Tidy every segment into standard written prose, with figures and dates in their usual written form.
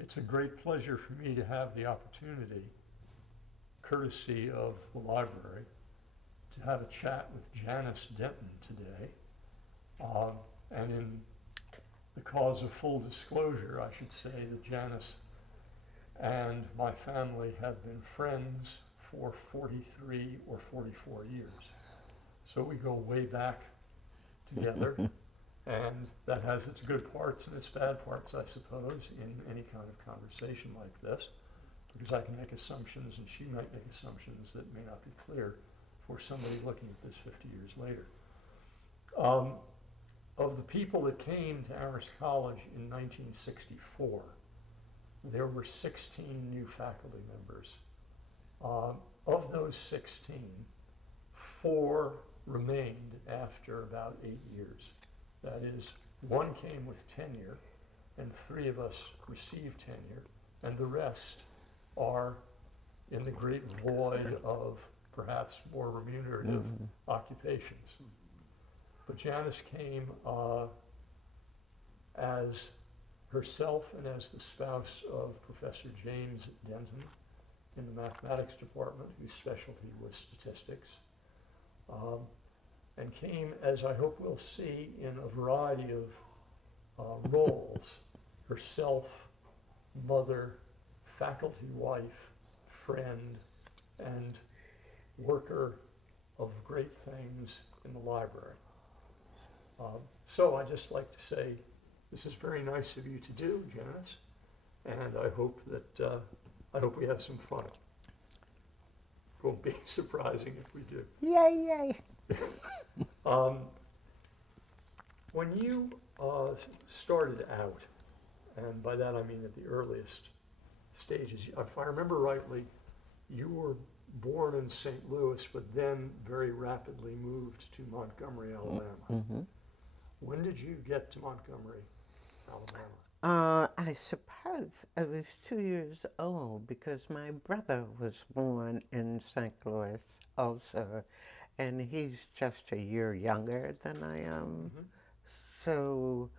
It's a great pleasure for me to have the opportunity, courtesy of the library, to have a chat with Janice Denton today. Uh, and in the cause of full disclosure, I should say that Janice and my family have been friends for 43 or 44 years. So we go way back together, and that has its good parts and its bad parts, I suppose, in any kind of conversation like this, because I can make assumptions and she might make assumptions that may not be clear for somebody looking at this 50 years later. Of the people that came to Amherst College in 1964, there were 16 new faculty members. Of those 16, 4 remained after about 8 years. That is, 1 came with tenure, and 3 of us received tenure, and the rest are in the great void of perhaps more remunerative occupations. But Janice came as herself and as the spouse of Professor James Denton in the mathematics department, whose specialty was statistics, and came, as I hope we'll see, in a variety of roles: herself, mother, faculty wife, friend, and worker of great things in the library. So I'd just like to say, this is very nice of you to do, Janice, and I hope that we have some fun. It won't be surprising if we do. Yay, yay. When you started out, and by that I mean at the earliest stages, if I remember rightly, you were born in St. Louis, but then very rapidly moved to Montgomery, Alabama. Mm-hmm. When did you get to Montgomery, Alabama? I suppose I was 2 years old because my brother was born in St. Louis also, and he's just a year younger than I am. Mm-hmm. So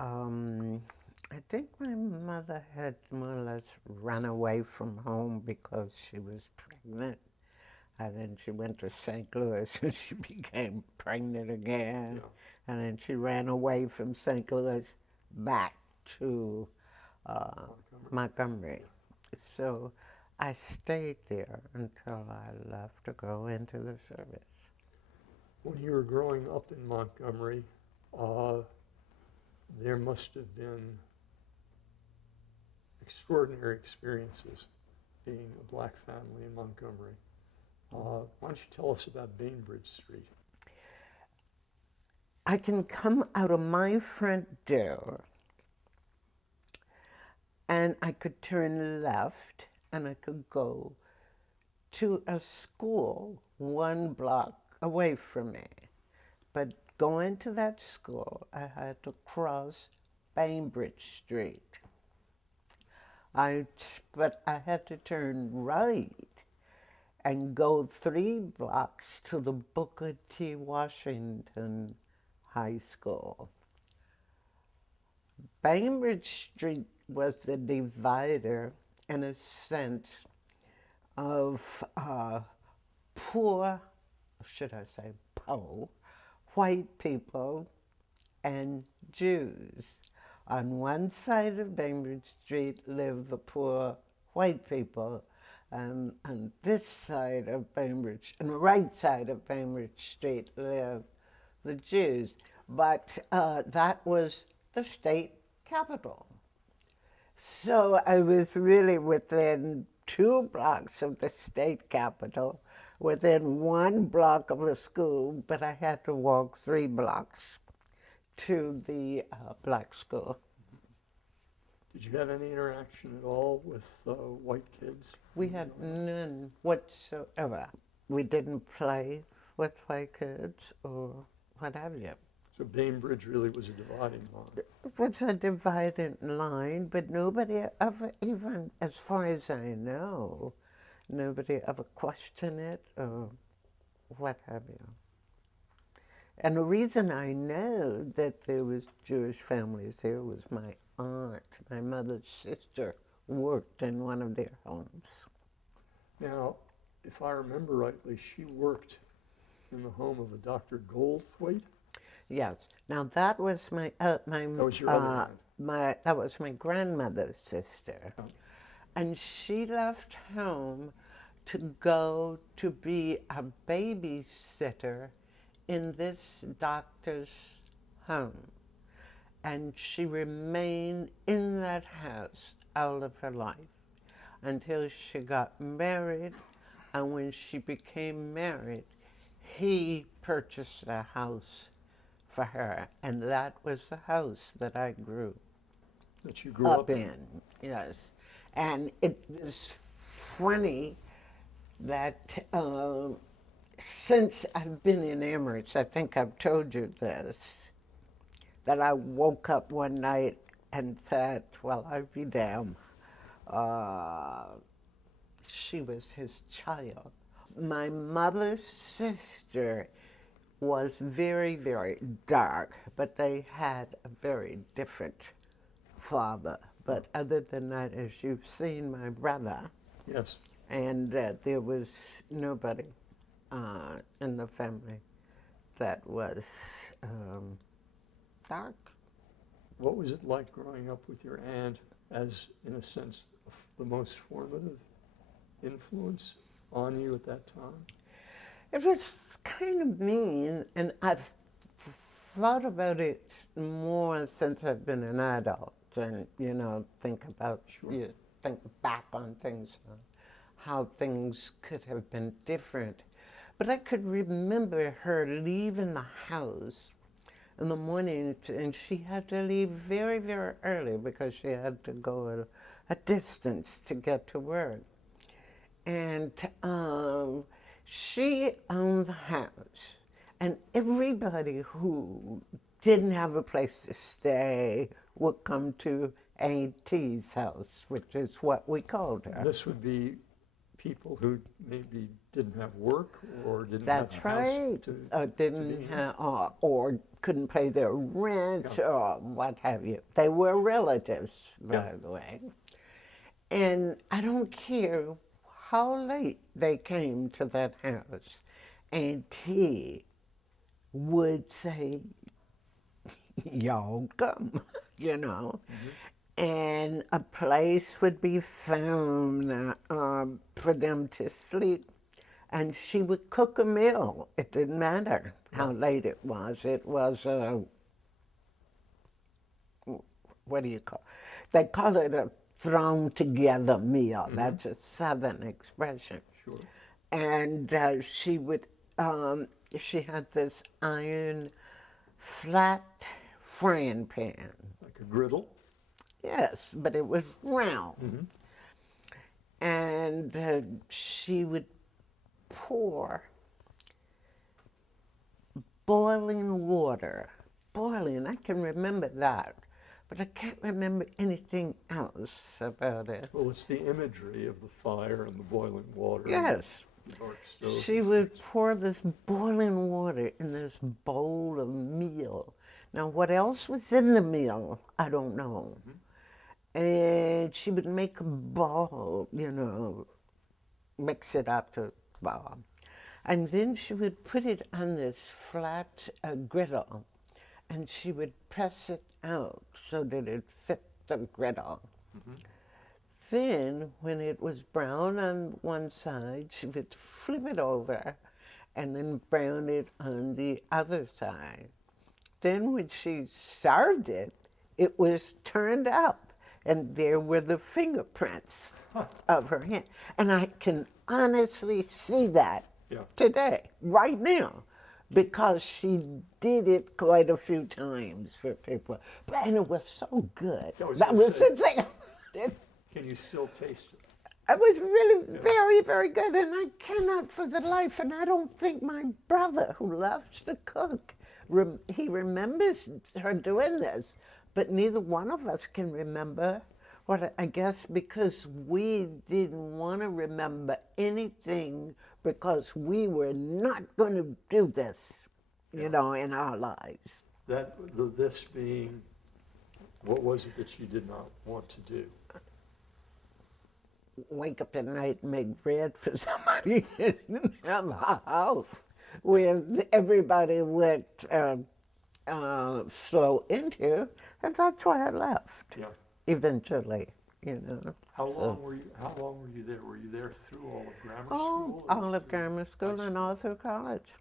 I think my mother had more or less run away from home because she was pregnant. And then she went to St. Louis and she became pregnant again. Yeah. And then she ran away from St. Louis back to Montgomery. So I stayed there until I left to go into the service. When you were growing up in Montgomery, there must have been extraordinary experiences being a black family in Montgomery. Why don't you tell us about Bainbridge Street? I can come out of my front door and I could turn left and I could go to a school 1 block away from me. But going to that school, I had to cross Bainbridge Street. But I had to turn right and go 3 blocks to the Booker T. Washington High School. Bainbridge Street was the divider, in a sense, of poor, should I say poor, white people and Jews. On one side of Bainbridge Street lived the poor white people, and on this side of Bainbridge, on the right side of Bainbridge Street lived the Jews. But that was the state capital. So I was really within 2 blocks of the state capitol, within 1 block of the school, but I had to walk 3 blocks to the black school. Did you have any interaction at all with white kids? We had none whatsoever. We didn't play with white kids or what have you. So Bainbridge really was a dividing line. It was a dividing line, but nobody ever, even as far as I know, nobody ever questioned it or what have you. And the reason I know that there was Jewish families there was my aunt, my mother's sister, worked in one of their homes. Now, if I remember rightly, she worked in the home of a Dr. Goldthwait. Yes. Now that was my That was your other aunt. that was my grandmother's sister, Oh, and she left home to go to be a babysitter in this doctor's home, and she remained in that house all of her life until she got married, and when she became married, he purchased a house for her, and that was the house that I grew that you grew up in. Yes. And it was funny that since I've been in Amherst, I think I've told you this, that I woke up one night and thought, well, I'd be damned. She was his child. My mother's sister was very, very dark, but they had a very different father. But other than that, as you've seen my brother, Yes. and there was nobody in the family that was dark. What was it like growing up with your aunt as, in a sense, the most formative influence on you at that time? It was kind of mean, and I've thought about it more since I've been an adult, and think about, Sure. think back on things, how things could have been different. But I could remember her leaving the house in the morning, and she had to leave very, very early because she had to go a distance to get to work. And she owned the house, and everybody who didn't have a place to stay would come to Auntie's house, which is what we called her. This would be people who maybe didn't have work or didn't That's have a house right. to Didn't be in. have, or couldn't pay their rent, Yeah. or what have you. They were relatives, by Yeah. the way. And I don't care how late they came to that house, Auntie would say, y'all come, and a place would be found for them to sleep, and she would cook a meal. It didn't matter how late it was. It was a, what do you call it? They call it a thrown together meal. That's a Southern expression. Sure. And she had this iron flat frying pan. Like a griddle. Yes, but it was round. And she would pour boiling water. Boiling, I can remember that, but I can't remember anything else about it. Well, it's the imagery of the fire and the boiling water. Yes. And the dark stove. She would pour this boiling water in this bowl of meal. Now, what else was in the meal, I don't know. And she would make a ball, mix it up to a ball. And then she would put it on this flat griddle, and she would press it out so that it fit the griddle. Then, when it was brown on one side, she would flip it over and then brown it on the other side. Then when she served it, it was turned up, and there were the fingerprints of her hand. And I can honestly see that today, right now, because she did it quite a few times for people. And it was so good. That was the thing. Can you still taste it? It was really very, very good, and I cannot for the life, and I don't think my brother, who loves to cook, he remembers her doing this, but neither one of us can remember what, I guess because we didn't want to remember anything because we were not going to do this. you know, in our lives. This being, what was it that you did not want to do? Wake up at night and make bread for somebody in my house where everybody would flow into, and that's why I left. Yeah. Eventually, you know. How So, long were you? How long were you there? Were you there through all of grammar oh, school? Or all of through grammar high school and all through college.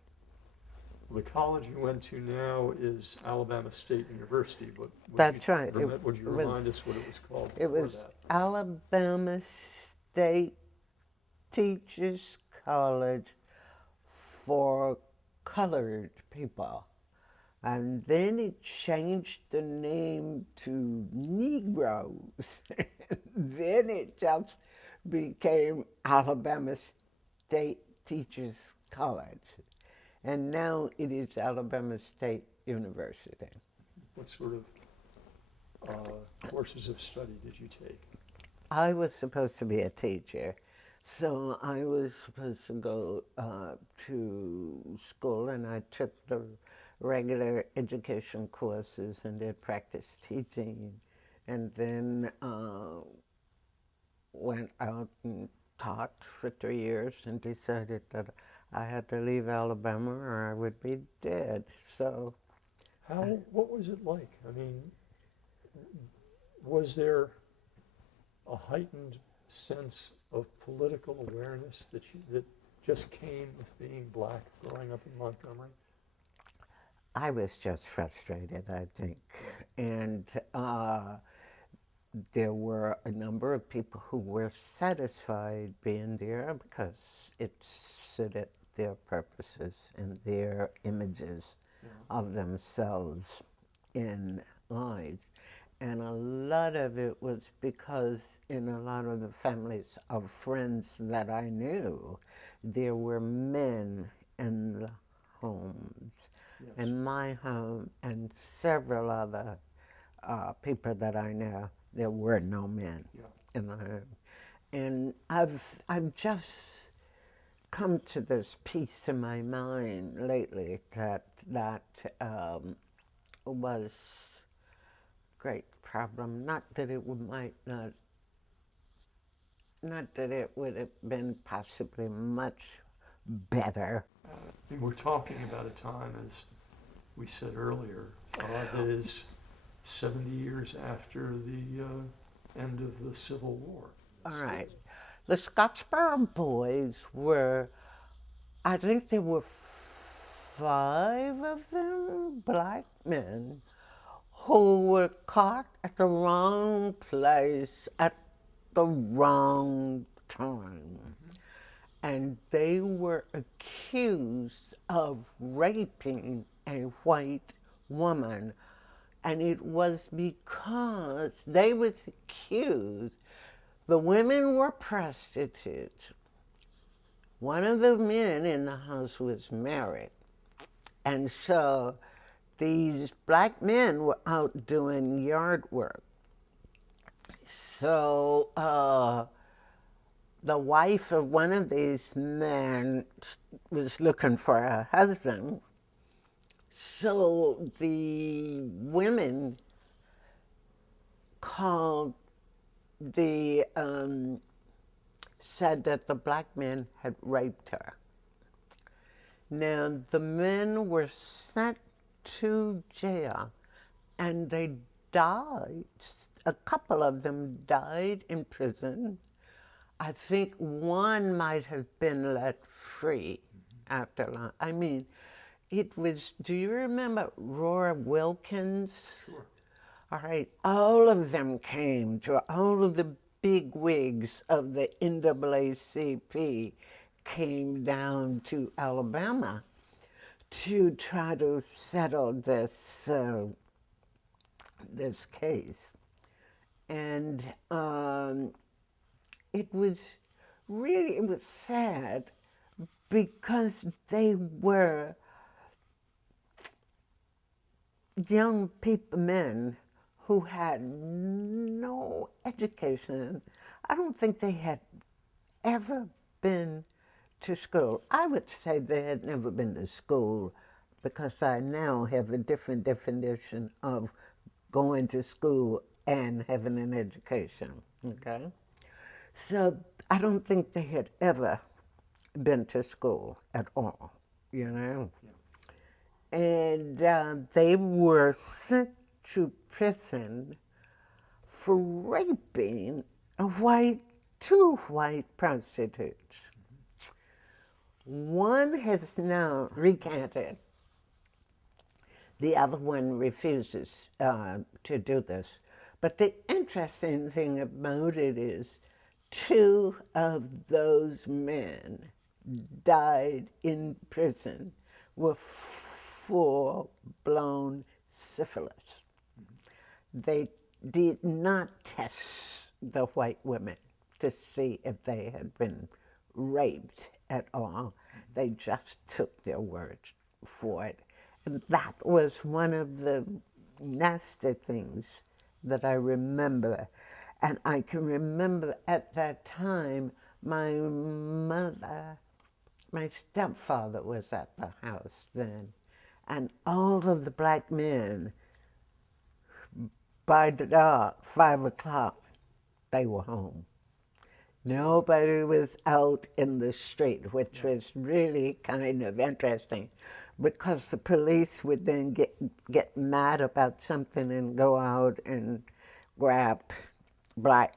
The college you went to now is Alabama State University, but That's right. Would you remind us what it was called It before was that? Alabama State Teachers College for colored people. And then it changed the name to Negroes. Then it just became Alabama State Teachers College. And now it is Alabama State University. What sort of courses of study did you take? I was supposed to be a teacher, so I was supposed to go to school, and I took the regular education courses and did practice teaching, and then went out and taught for 3 years and decided that I had to leave Alabama or I would be dead. So, What was it like? I mean, was there a heightened sense of political awareness that just came with being black growing up in Montgomery? I was just frustrated, I think. And there were a number of people who were satisfied being there because it suited their purposes and their images of themselves in life. And a lot of it was because in a lot of the families of friends that I knew, there were men in the homes. Yes. In my home and several other people that I know, there were no men in the home. And I've just come to this peace in my mind lately that was a great problem. Not that it not that it would have been possibly much better. We're talking about a time, as we said earlier, that is 70 years after the end of the Civil War. All right. The Scottsboro boys were, I think there were 5 of them, black men, who were caught at the wrong place at the wrong time. And they were accused of raping a white woman. And it was because they was accused, the women were prostitutes. One of the men in the house was married. And so these black men were out doing yard work. So the wife of one of these men was looking for a husband. So the women called said that the black men had raped her. Now, the men were sent to jail, and they died. A couple of them died in prison. I think one might have been let free after long. I mean, it was, do you remember Roar Wilkins? Sure. All right, all of them came to, all of the big wigs of the NAACP came down to Alabama to try to settle this this case. And it was sad because they were young people, men who had no education. I don't think they had ever been to school. I would say they had never been to school because I now have a different definition of going to school and having an education, okay? So I don't think they had ever been to school at all, you know? Yeah. And they were sent to prison for raping two white prostitutes. One has now recanted. The other one refuses to do this. But the interesting thing about it is 2 of those men died in prison with full-blown syphilis. They did not test the white women to see if they had been raped at all. They just took their word for it. And that was one of the nasty things that I remember. And I can remember at that time, my mother, my stepfather was at the house then, and all of the black men, by dark, 5 o'clock, they were home. Nobody was out in the street, which was really kind of interesting, because the police would then get mad about something and go out and grab black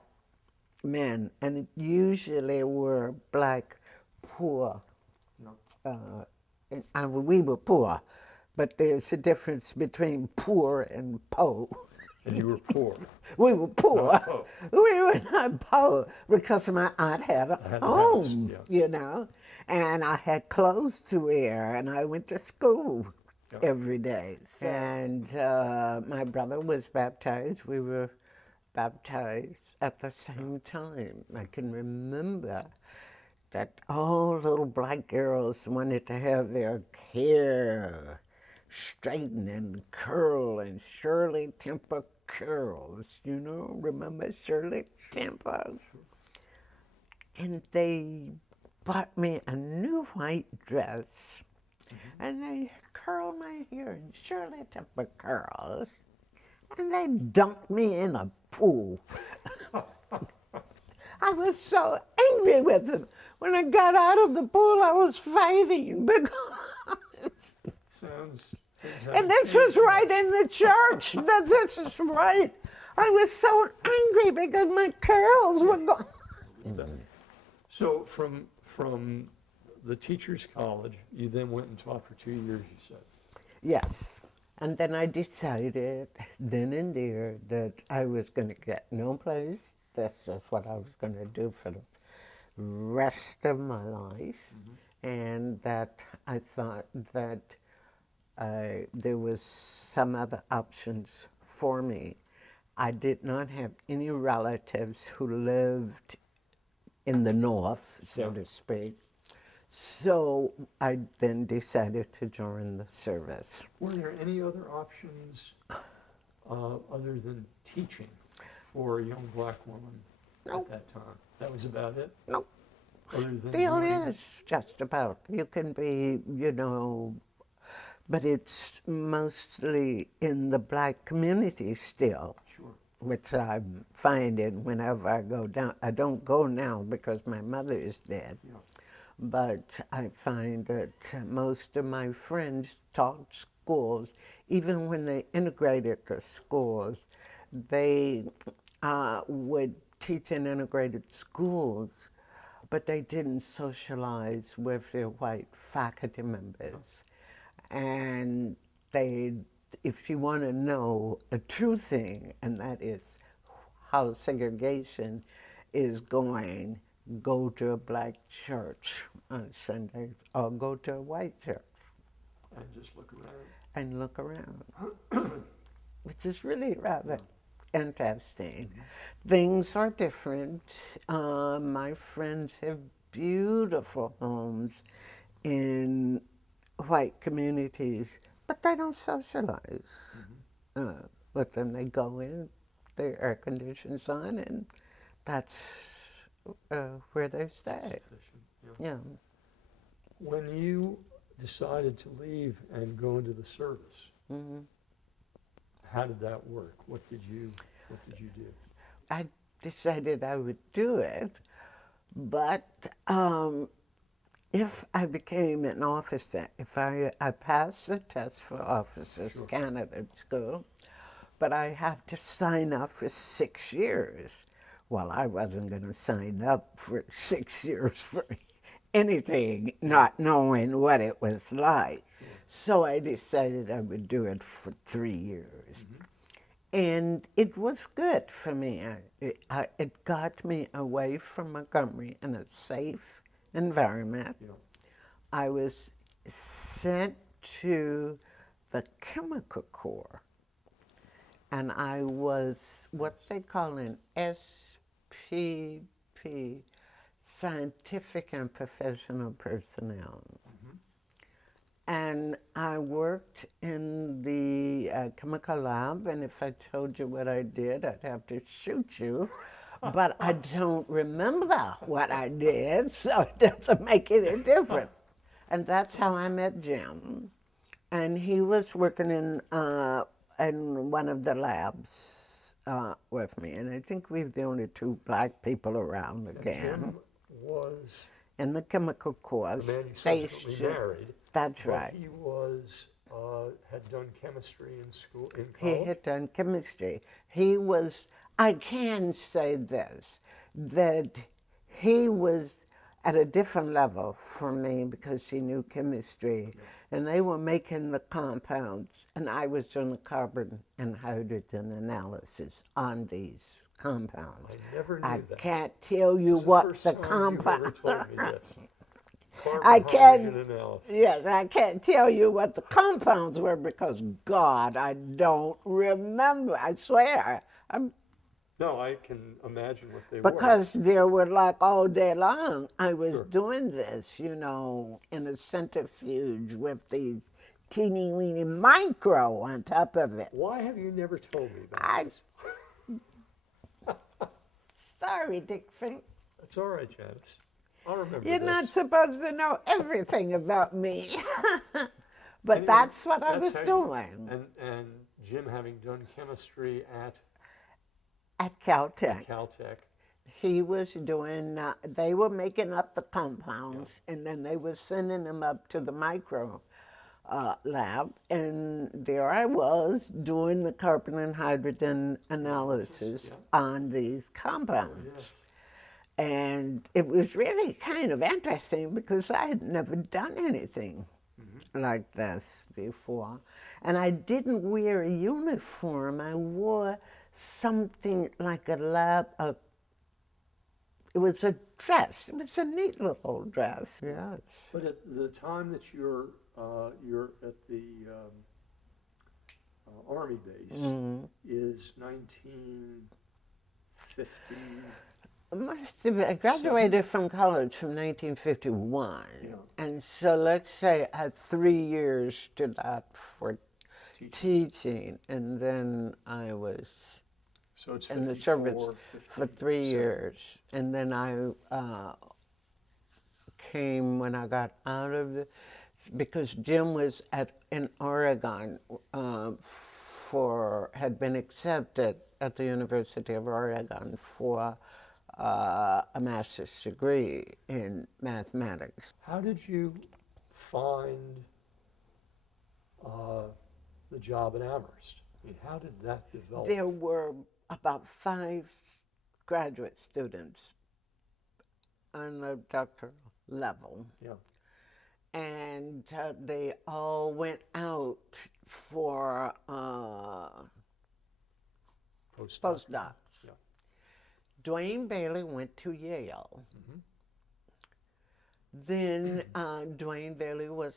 men, and it usually were black poor. We were poor, but there's a difference between poor and po. And you were poor. We were poor. Not po. We were not poor because my aunt had a Had the home, house, you know, and I had clothes to wear, and I went to school every day. And my brother was baptized. We were baptized at the same time. I can remember that all little black girls wanted to have their hair straightened and curl, and Shirley Temple curls, you know, remember Shirley Temple? And they bought me a new white dress, and they curled my hair in Shirley Temple curls, and they dunked me in a pool. I was so angry with them. When I got out of the pool, I was fighting because and this was right in the church. This is right. I was so angry because my curls were gone. So from the teacher's college, you then went and taught for 2 years, you said? Yes. And then I decided then and there that I was going to get no place. This is what I was going to do for the rest of my life. And that I thought that there was some other options for me. I did not have any relatives who lived in the north, so to speak. So I then decided to join the service. Were there any other options other than teaching for a young black woman at that time? That was about it? No. Other than Still is, just about. You can be, you know, but it's mostly in the black community still. Sure. Which I'm finding whenever I go down. I don't go now because my mother is dead. Yeah. But I find that most of my friends taught schools. Even when they integrated the schools, they would teach in integrated schools, but they didn't socialize with their white faculty members. And they, if you want to know a true thing, and that is how segregation is going, go to a black church on Sundays or go to a white church. And just look around. And look around, which is really rather interesting. Things are different. My friends have beautiful homes in white communities, but they don't socialize with them. They go in, their air conditioning's on, and that's where they stay. Yeah. Yeah. When you decided to leave and go into the service. Hmm. How did that work? What did you do? I decided I would do it, but if I became an officer, if I passed the test for officers Sure. candidate school, but I have to sign up for 6 years. Well, I wasn't going to sign up for 6 years for anything, not knowing what it was like. Sure. So I decided I would do it for 3 years. Mm-hmm. And it was good for me. It got me away from Montgomery in a safe environment. Yeah. I was sent to the Chemical Corps, and I was what they call an SPP, Scientific and Professional Personnel. Mm-hmm. And I worked in the chemical lab, and if I told you what I did, I'd have to shoot you. But I don't remember what I did, so it doesn't make any difference. And that's how I met Jim. And he was working in one of the labs with me. And I think we were the only two black people around again. Jim was In the Chemical Corps. the man you subsequently married. That's but right. He was had done chemistry in school in He college. had done chemistry. He was, I can say this, that he was at a different level from me because he knew chemistry. And they were making the compounds, and I was doing the carbon and hydrogen analysis on these compounds. I never knew that. Can't tell you This is what first the time compound. you've ever told me this. Carbon I can't. hydrogen analysis. Yes, I can't tell you what the compounds were because God, I don't remember. I swear. No, I can imagine what they were. Because there were like all day long, I was Sure. doing this, you know, in a centrifuge with these teeny weeny micro on top of it. Why have you never told me about I- this? Sorry, Dixon. It's all right, Janice. I'll remember You're this. not supposed to know everything about me. But Anyway, that's what I that's was how you- doing And Jim, having done chemistry at at Caltech. Caltech, He was doing, they were making up the compounds, and then they were sending them up to the micro lab, and there I was doing the carbon and hydrogen analysis on these compounds. yes. And it was really kind of interesting because I had never done anything like this before. And I didn't wear a uniform. I wore something like a lab, it was a dress. It was a neat little dress. Yes. But at the time that you're at the Army base is 1950. Must have been, I graduated from college from 1951. Yeah. And so let's say I had 3 years to that for teaching. And then I was So it's in the 54, service for 3 years. And then I came when I got out of the, because Jim was in Oregon had been accepted at the University of Oregon for a master's degree in mathematics. How did you find the job at Amherst? I mean, how did that develop? There were about 5 graduate students on the doctoral level. Yeah. And they all went out for postdocs. Yeah. Dwayne Bailey went to Yale. Then Dwayne Bailey was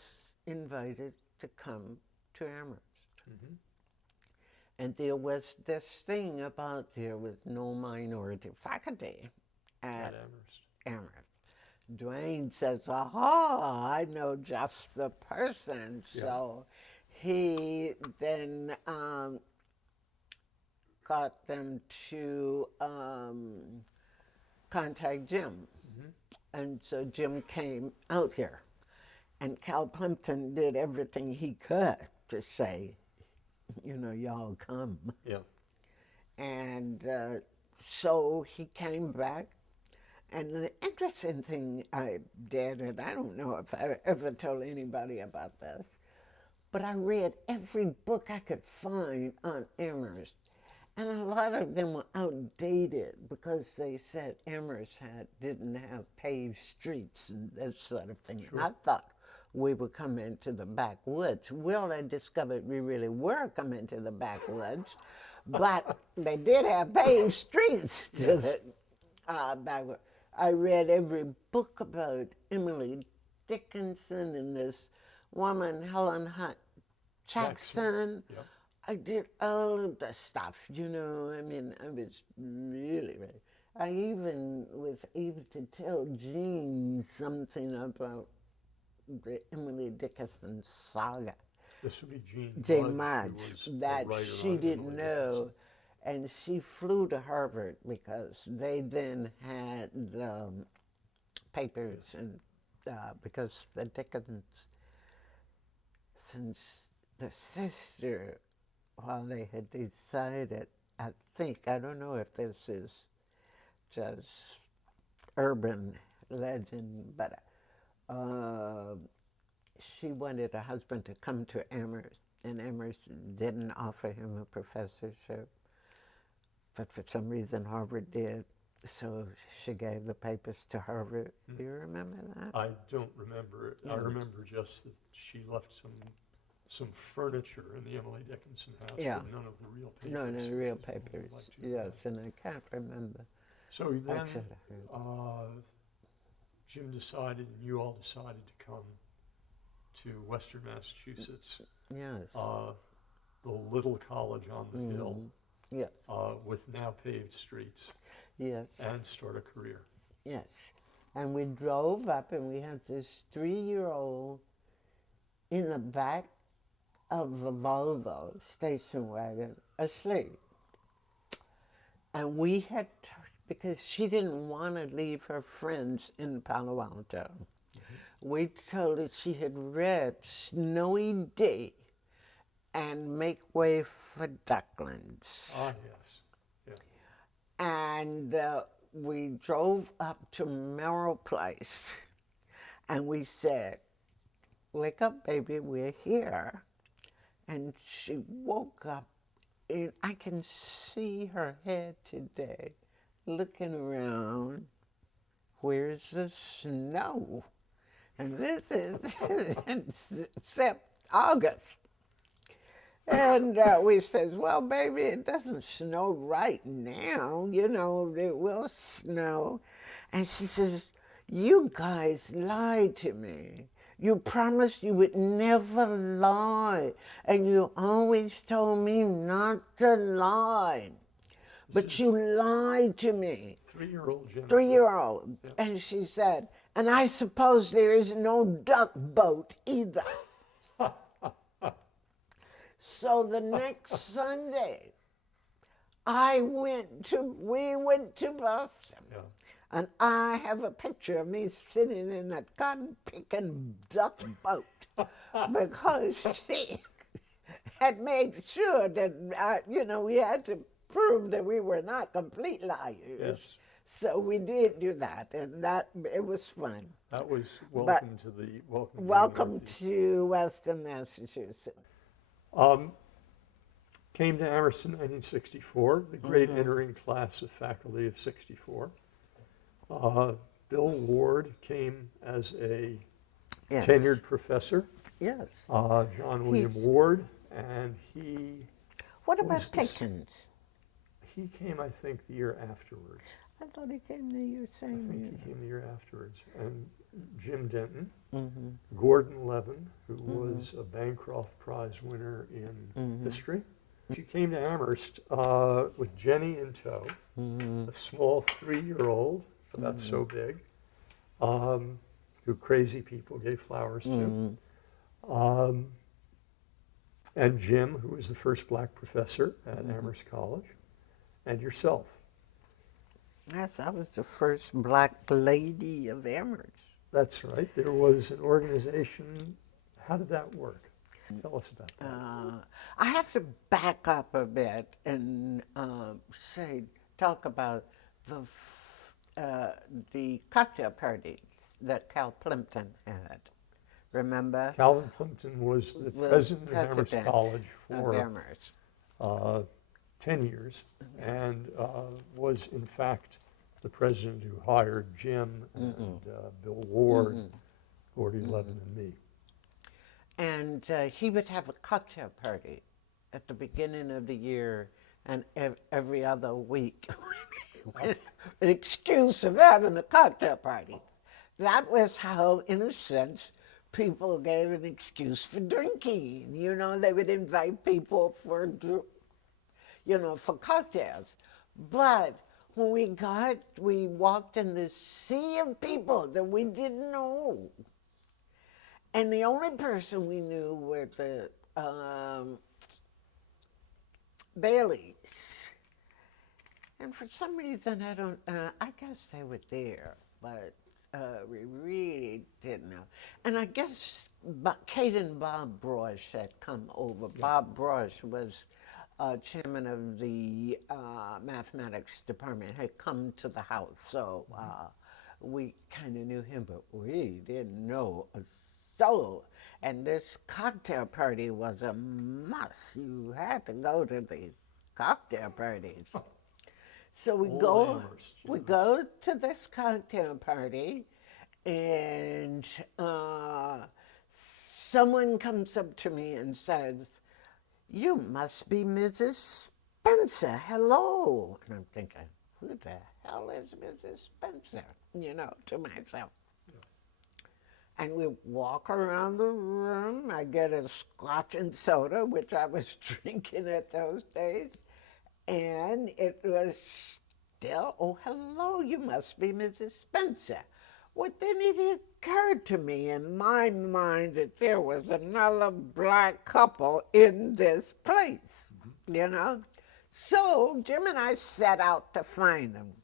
invited to come to Amherst. And there was this thing about there was no minority faculty at Amherst. Dwayne says, aha, I know just the person. Yeah. So he then got them to contact Jim. And so Jim came out here. And Cal Plimpton did everything he could to say, you know, y'all come. Yeah. And so he came back. And the interesting thing I did, and I don't know if I ever told anybody about this, but I read every book I could find on Amherst. And a lot of them were outdated because they said Amherst didn't have paved streets and that sort of thing. Sure. And I thought we were coming to the backwoods. Well, I discovered we really were coming to the backwoods, but they did have paved streets to the backwoods. I read every book about Emily Dickinson and this woman, Helen Hunt Jackson. Yep. I did all of the stuff, you know. I mean, I was really. I even was able to tell Jean something about the Emily Dickinson saga. This would be Jean Mudge, Mudge, who was that a writer she on didn't Emily know. Dickinson. And she flew to Harvard because they then had the papers, and because the Dickens, since the sister, while they had decided, I think, I don't know if this is just urban legend, but she wanted her husband to come to Amherst, and Amherst didn't offer him a professorship, but for some reason Harvard did. So she gave the papers to Harvard. Do you remember that? I don't remember it. I remember just that she left some furniture in the Emily Dickinson house, Yeah. but none of the real papers. No, no, real which is what we papers. like to Yes, have. and I can't remember. So then Actually, Jim decided, and you all decided to come to Western Massachusetts, yes. the little college on the hill, Yeah. with now paved streets, Yes. and start a career. Yes. And we drove up, and we had this 3-year-old in the back of a Volvo station wagon asleep. And we had, because she didn't want to leave her friends in Palo Alto, we told her she had read Snowy Day and Make Way for Ducklings. Ah, yes. Yeah. And we drove up to Merrill Place, and we said, "Wake up, baby, we're here." And she woke up, and I can see her head today, looking around. Where's the snow? And this is in August. And we says, "Well, baby, it doesn't snow right now. You know, it will snow." And she says, "You guys lied to me. You promised you would never lie. And you always told me not to lie. But you lied to me." 3-year-old Jim. 3-year-old. Yeah. And she said, "And I suppose there is no duck boat either." So the next Sunday, we went to Boston. Yeah. And I have a picture of me sitting in that cotton-picking duck boat because she had made sure that, we had to prove that we were not complete liars. Yes. So we did do that, and it was fun. That was welcome to Welcome to Western Massachusetts. Came to Amherst in 1964, the great entering class of faculty of 64. Bill Ward came as a Yes. tenured professor. Yes. John William Ward, and he What was about this- Pickens? he came, I think, the year afterwards. I thought he came the year I same think year. he came the year afterwards. And Jim Denton, Gordon Levin, who was a Bancroft Prize winner in history. She came to Amherst with Jenny in tow, a small 3-year-old, about so big, who crazy people gave flowers to. And Jim, who was the first black professor at Amherst College, and yourself. Yes, I was the first black lady of Amherst. That's right. There was an organization. How did that work? Tell us about that. I have to back up a bit and talk about the cocktail parties that Cal Plimpton had. Remember? Calvin Plimpton was the president of Amherst College for Amherst. 10 years and was, in fact, the president who hired Jim and Bill Ward, Gordy Levin, and me. And he would have a cocktail party at the beginning of the year and every other week. An excuse of having a cocktail party. That was how, in a sense, people gave an excuse for drinking. You know, they would invite people for, for cocktails. But when we walked in this sea of people that we didn't know. And the only person we knew were the Baileys. And for some reason, I guess they were there, but we really didn't know. And I guess Kate and Bob Brosh had come over. Yeah. Bob Brosh was chairman of the mathematics department, had come to the house. So we kind of knew him, but we didn't know a soul. And this cocktail party was a must. You had to go to these cocktail parties. So we go to this cocktail party, and someone comes up to me and says, "You must be Mrs. Spencer. Hello." And I'm thinking, who the hell is Mrs. Spencer? To myself. Yeah. And we walk around the room. I get a scotch and soda, which I was drinking at those days. And it was still, "Oh, hello, you must be Mrs. Spencer." Well, then it occurred to me in my mind that there was another black couple in this place, So Jim and I set out to find them.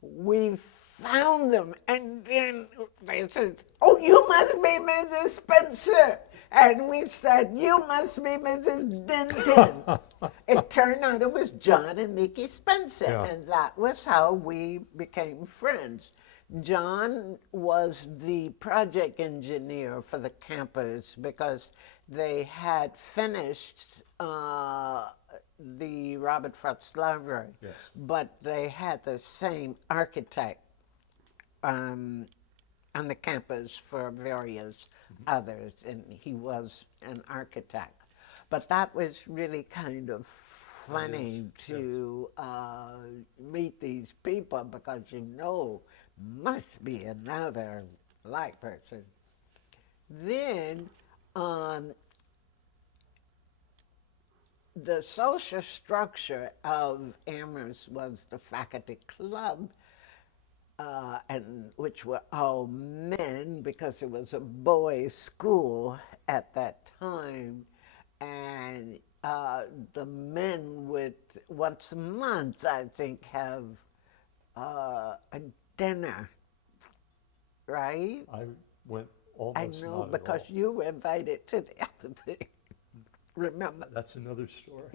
We found them, and then they said, "Oh, you must be Mrs. Spencer." And we said, "You must be Mrs. Denton." It turned out it was John and Mickey Spencer, yeah. And that was how we became friends. John was the project engineer for the campus because they had finished the Robert Frost Library, yes. But they had the same architect on the campus for various others, and he was an architect. But that was really kind of funny to meet these people because must be another black person. Then the social structure of Amherst was the faculty club, and which were all men because it was a boys' school at that time, and the men would once a month, I think, have a dinner, right? I went almost. I know because you were invited to the other thing. Remember? That's another story.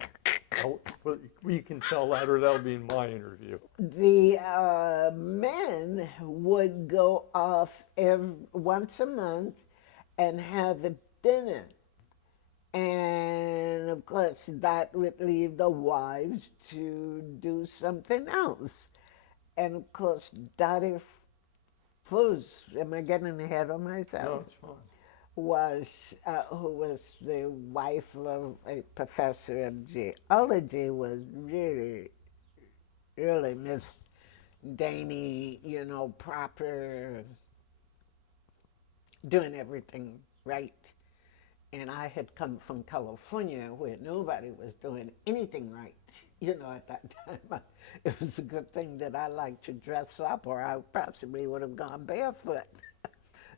We can tell that, or that'll be in my interview. The men would go off once a month and have a dinner. And of course, that would leave the wives to do something else. And of course, Dottie Fuz, am I getting ahead of myself? No, it's fine. Who was the wife of a professor of geology, was really, really Miss Daney, proper, doing everything right. And I had come from California where nobody was doing anything right, at that time. It was a good thing that I liked to dress up, or I possibly would have gone barefoot.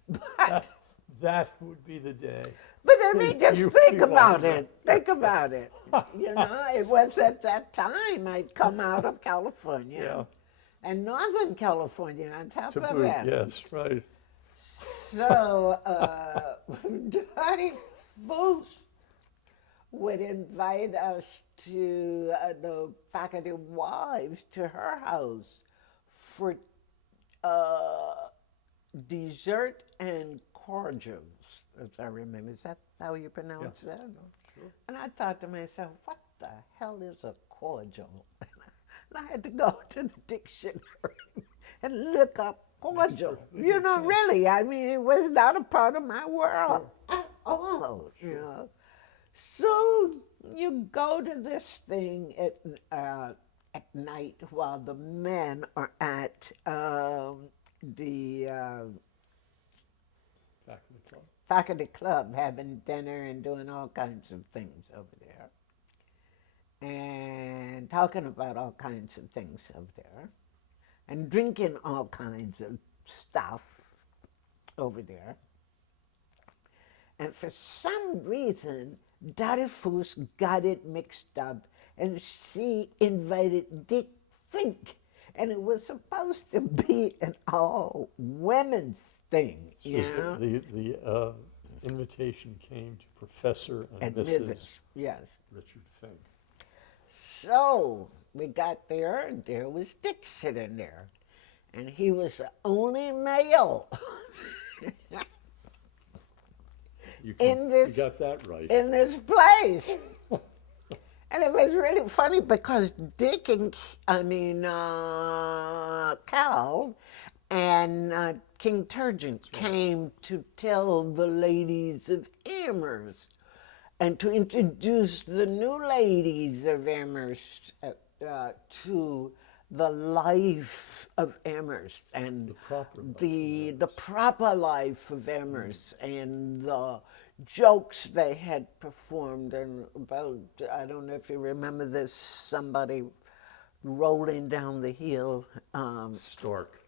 But that would be the day. But I mean, just think about it. Think about it. It was at that time I'd come out of California, and Northern California on top of that. Yes, right. So, Dottie Booth would invite us to the faculty wives to her house for uh, dessert and cordials, as I remember. Is that how you pronounce that? Sure. And I thought to myself, what the hell is a cordial? And I had to go to the dictionary and look up cordial. You know, really, I mean, it was not a part of my world at all, you know. So you go to this thing at night while the men are at the Faculty club. faculty club having dinner and doing all kinds of things over there and talking about all kinds of things over there and drinking all kinds of stuff over there. And for some reason, Dottie Foose got it mixed up and she invited Dick Fink. And it was supposed to be an all women's thing, you know? The invitation came to Professor and Mrs. Yes. Richard Fink. So we got there, and there was Dick sitting there. And he was the only male You got that right. in this place. And it was really funny because Dick and, Cal and King Turgeon came to tell the ladies of Amherst and to introduce the new ladies of Amherst to the life of Amherst and the proper life of Amherst and the jokes they had performed and about, I don't know if you remember this, somebody rolling down the hill. Stark.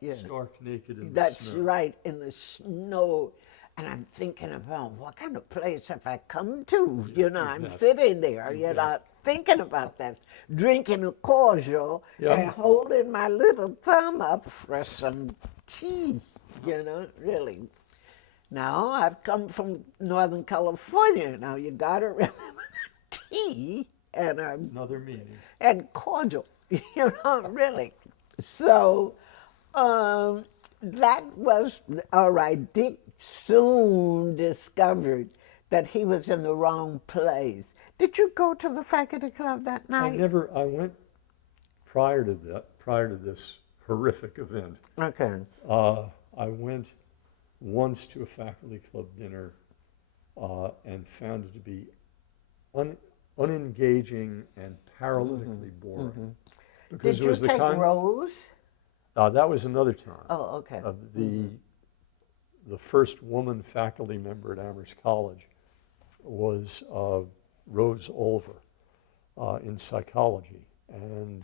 Yeah. Stark naked in the That's snow. right, in the snow. And I'm thinking about what kind of place have I come to? Yeah, you know, I'm sitting there, you know, thinking about that, drinking a cordial and holding my little thumb up for some tea, you know, really. Now, I've come from Northern California. Now, you got to remember the tea and Another meaning. and cordial, you know, really. So that was all right. Dick soon discovered that he was in the wrong place. Did you go to the faculty club that night? I went prior to this horrific event. Okay. I went once to a faculty club dinner and found it to be unengaging and paralytically boring. Because Did it was you take Rose? That was another time. Oh, okay. The first woman faculty member at Amherst College was Rose Olver in psychology, and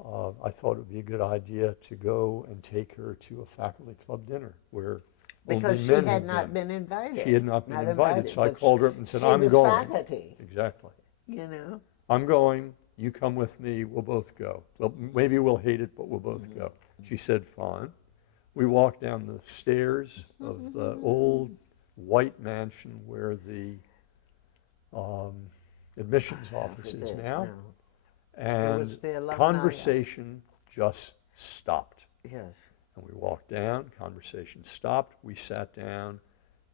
I thought it would be a good idea to go and take her to a faculty club dinner where Because only she men had not been invited. She had not been invited, so I called her up and said, "I'm She was going." faculty, Exactly. you know. I'm going. You come with me. We'll both go. Well, maybe we'll hate it, but we'll both go. She said, "Fine." We walked down the stairs of the old white mansion where the admissions office is now, and conversation just stopped. Yes. And we walked down, conversation stopped, we sat down.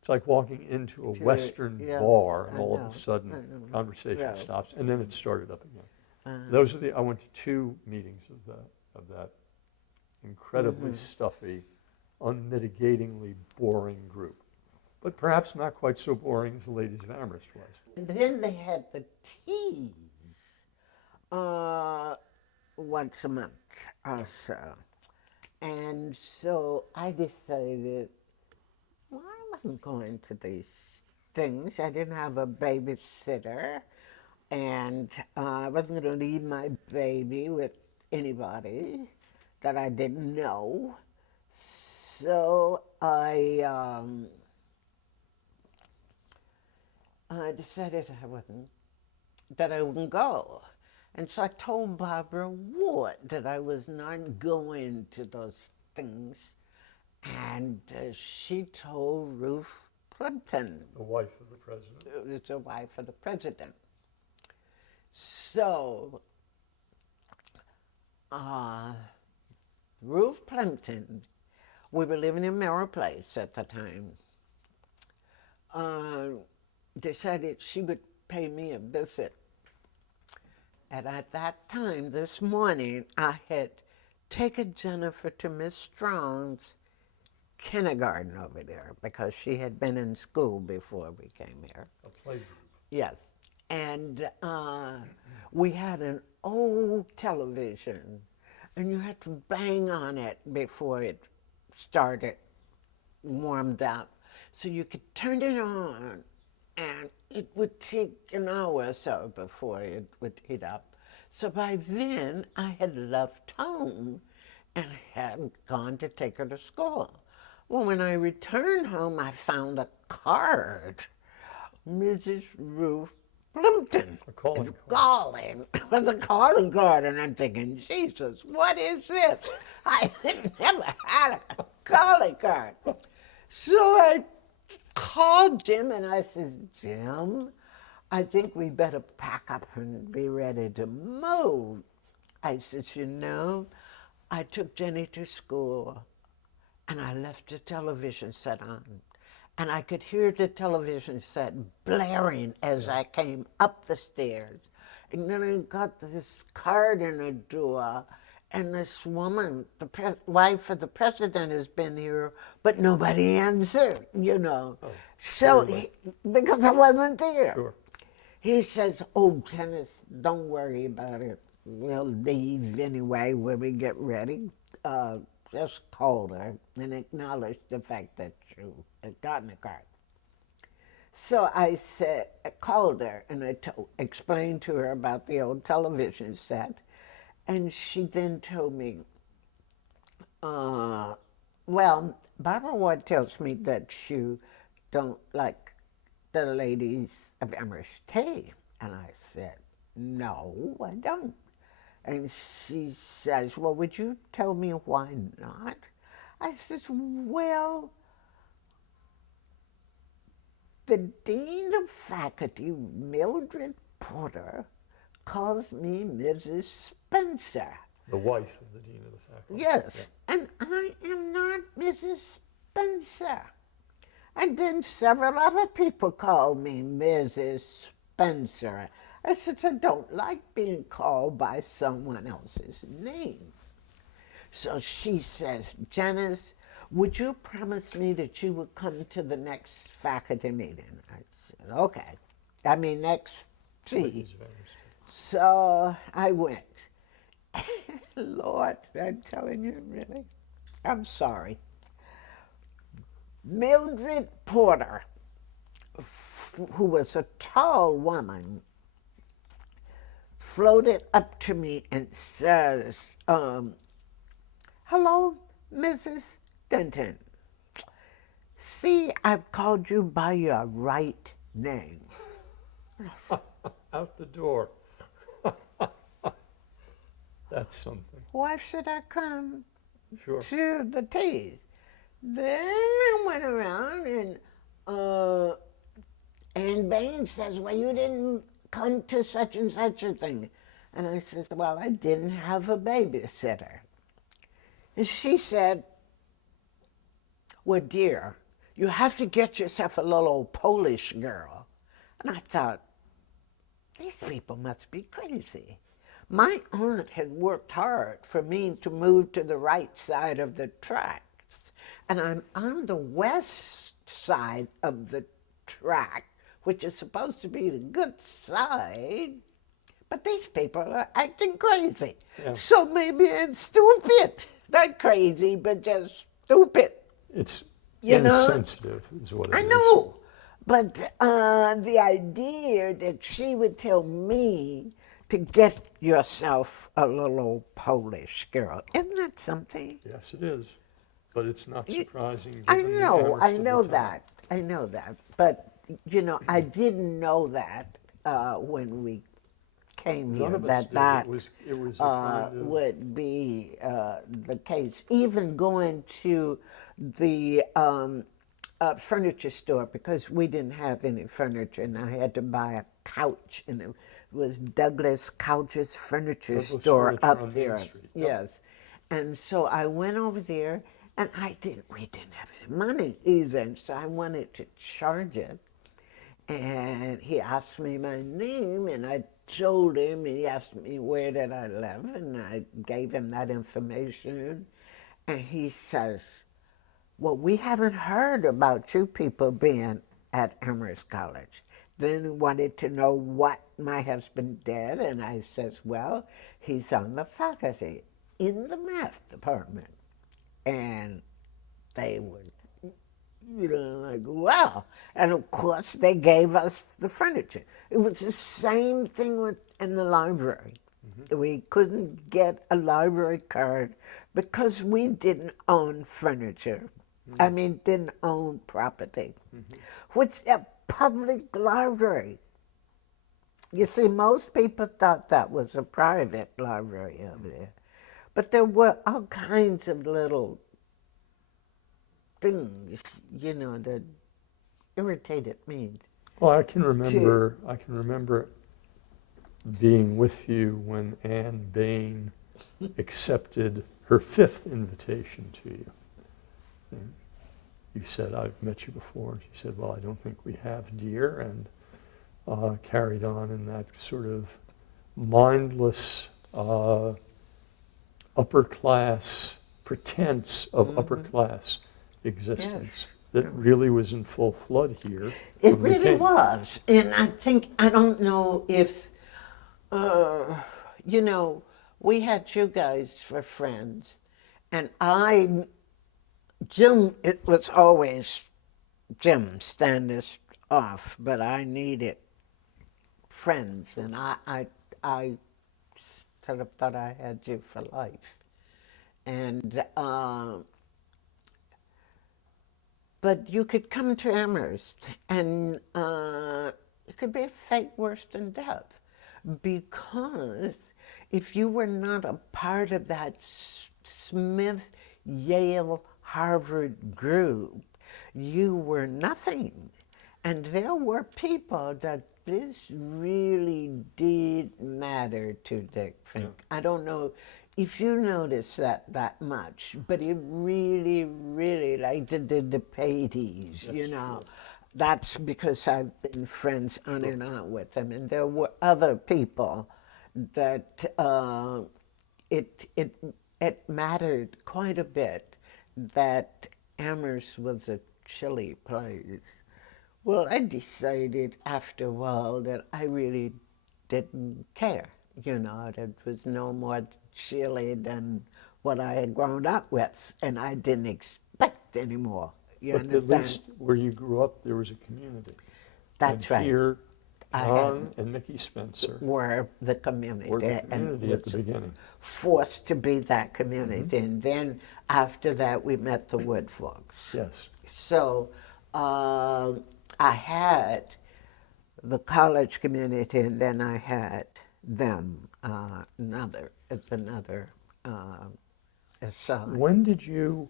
It's like walking into a Western bar, and all of a sudden, conversation stops, and then it started up again. I went to 2 meetings of that incredibly stuffy, unmitigatingly boring group. But perhaps not quite so boring as the ladies of Amherst was. And then they had the teas once a month or so. And so I decided, well, I wasn't going to these things. I didn't have a babysitter, and I wasn't going to leave my baby with anybody that I didn't know. So I decided that I wouldn't go. And so I told Barbara Ward that I was not going to those things. And she told Ruth Plimpton, The wife of the president. who was the wife of the president. So Ruth Plimpton, we were living in Merrill Place at the time, decided she would pay me a visit. And at that time, this morning, I had taken Jennifer to Miss Strong's kindergarten over there because she had been in school before we came here. A play group. Yes. And we had an old television, and you had to bang on it before it started, warmed up. So you could turn it on, and it would take an hour or so before it would heat up. So by then, I had left home and had gone to take her to school. Well, when I returned home, I found a card. Mrs. Ruth Plimpton A calling is card. calling with a calling card, and I'm thinking, Jesus, what is this? I had never had a calling card. So I called Jim and I says, Jim, I think we better pack up and be ready to move. I said, you know, I took Jenny to school and I left the television set on. And I could hear the television set blaring as I came up the stairs. And then I got this card in the door, and this woman, the wife of the president, has been here, but nobody answered, you know. Oh, So, because I wasn't there. Sure. He says, oh, Janice, don't worry about it. We'll leave anyway when we get ready. Just called her and acknowledged the fact that you had gotten a card. So I called her and I explained to her about the old television set. And she then told me, well, Barbara Ward tells me that you don't like the ladies of Amherst tea. And I said, no, I don't. And she says, well, would you tell me why not? I says, well, the dean of faculty, Mildred Porter, calls me Mrs. Spencer. The wife of the dean of the faculty. Yes, Yeah. and I am not Mrs. Spencer. And then several other people call me Mrs. Spencer. I said, I don't like being called by someone else's name. So she says, Janice, would you promise me that you would come to the next faculty meeting? I said, okay. I mean, next tea. So I went. Lord, I'm telling you, really, I'm sorry. Mildred Porter, who was a tall woman, floated up to me and says, hello, Mrs. Denton. See, I've called you by your right name. Out the door. That's something. Why should I come Sure. to the tea? Then I went around and Ann Bain says, well, you didn't come to such and such a thing. And I said, well, I didn't have a babysitter. And she said, well, dear, you have to get yourself a little old Polish girl. And I thought, these people must be crazy. My aunt had worked hard for me to move to the right side of the tracks. And I'm on the west side of the track, which is supposed to be the good side. But these people are acting crazy. Yeah. So maybe it's stupid. Not crazy, but just stupid. It's You know? insensitive is what it is. I know. But the idea that she would tell me to get yourself a little old Polish girl, isn't that something? Yes, it is. But it's not surprising. I given the know, Amherst I of the know time. that. I know that. But, you know, I didn't know that when we came None here of us that did. that It was a kind of, would be the case. Even going to the furniture store, because we didn't have any furniture, and I had to buy a couch, and it was Douglas Couch's furniture Douglas store Furniture up on Main there. Street. Yep. Yes, and so I went over there, and we didn't have any money either, and so I wanted to charge it. And he asked me my name, and I told him, and he asked me where did I live, and I gave him that information. And he says, well, we haven't heard about you people being at Amherst College. Then he wanted to know what my husband did, and I says, well, he's on the faculty in the math department. And they were, like, wow. And of course, they gave us the furniture. It was the same thing in the library. We couldn't get a library card because we didn't own furniture. I mean, didn't own property. Which a public library. You see, most people thought that was a private library over there. But there were all kinds of little things, that irritated me. well, I can remember being with you when Anne Bain accepted her 5th invitation to you. And you said, I've met you before. And she said, well, I don't think we have, dear, and carried on in that sort of mindless upper class pretense of upper class existence that really was in full flood here. It really was. And I don't know if, we had you guys for friends. And Jim, it was always Jim standards off, but I needed friends. And I sort of thought I had you for life. And, but you could come to Amherst, and it could be a fate worse than death, because if you were not a part of that Smith, Yale, Harvard group, you were nothing. And there were people that this really did matter to Dick Fink. I don't know if you notice that much, but it really, really, like the Patys, Sure. That's because I've been friends on and on with them. And there were other people that it mattered quite a bit that Amherst was a chilly place. Well, I decided after a while that I really didn't care. It was no more chilly than what I had grown up with, and I didn't expect any more. But at least where you grew up, there was a community. That's right. Here, John and Mickey Spencer were the community, at the beginning. Forced to be that community. And then after that, we met the Woodforks. Yes. So I had the college community, and then I had them, another aside. When did you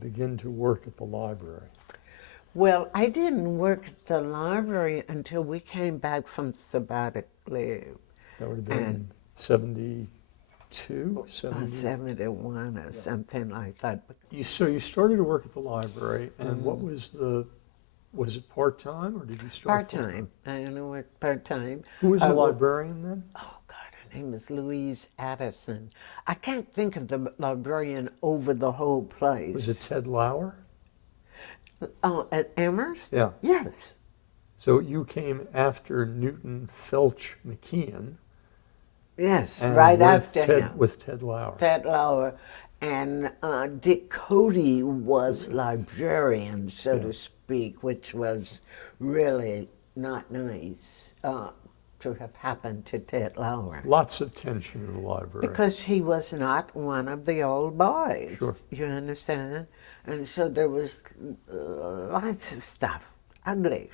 begin to work at the library? Well, I didn't work at the library until we came back from sabbatic leave. That would have been 72, 71 or something like that. So you started to work at the library, and what was it part-time, or did you start part-time? I worked part-time. Who was the librarian then? Oh, God, her name was Louise Addison. I can't think of the librarian over the whole place. Was it Ted Lauer? Oh, at Amherst? Yeah. Yes. So you came after Newton Felch McKeon. Yes, right after him. With Ted Lauer. Ted Lauer. And Dick Cody was librarian, so to speak, which was really not nice to have happened to Ted Lauer. Lots of tension in the library. Because he was not one of the old boys. Sure. You understand? And so there was lots of stuff, ugly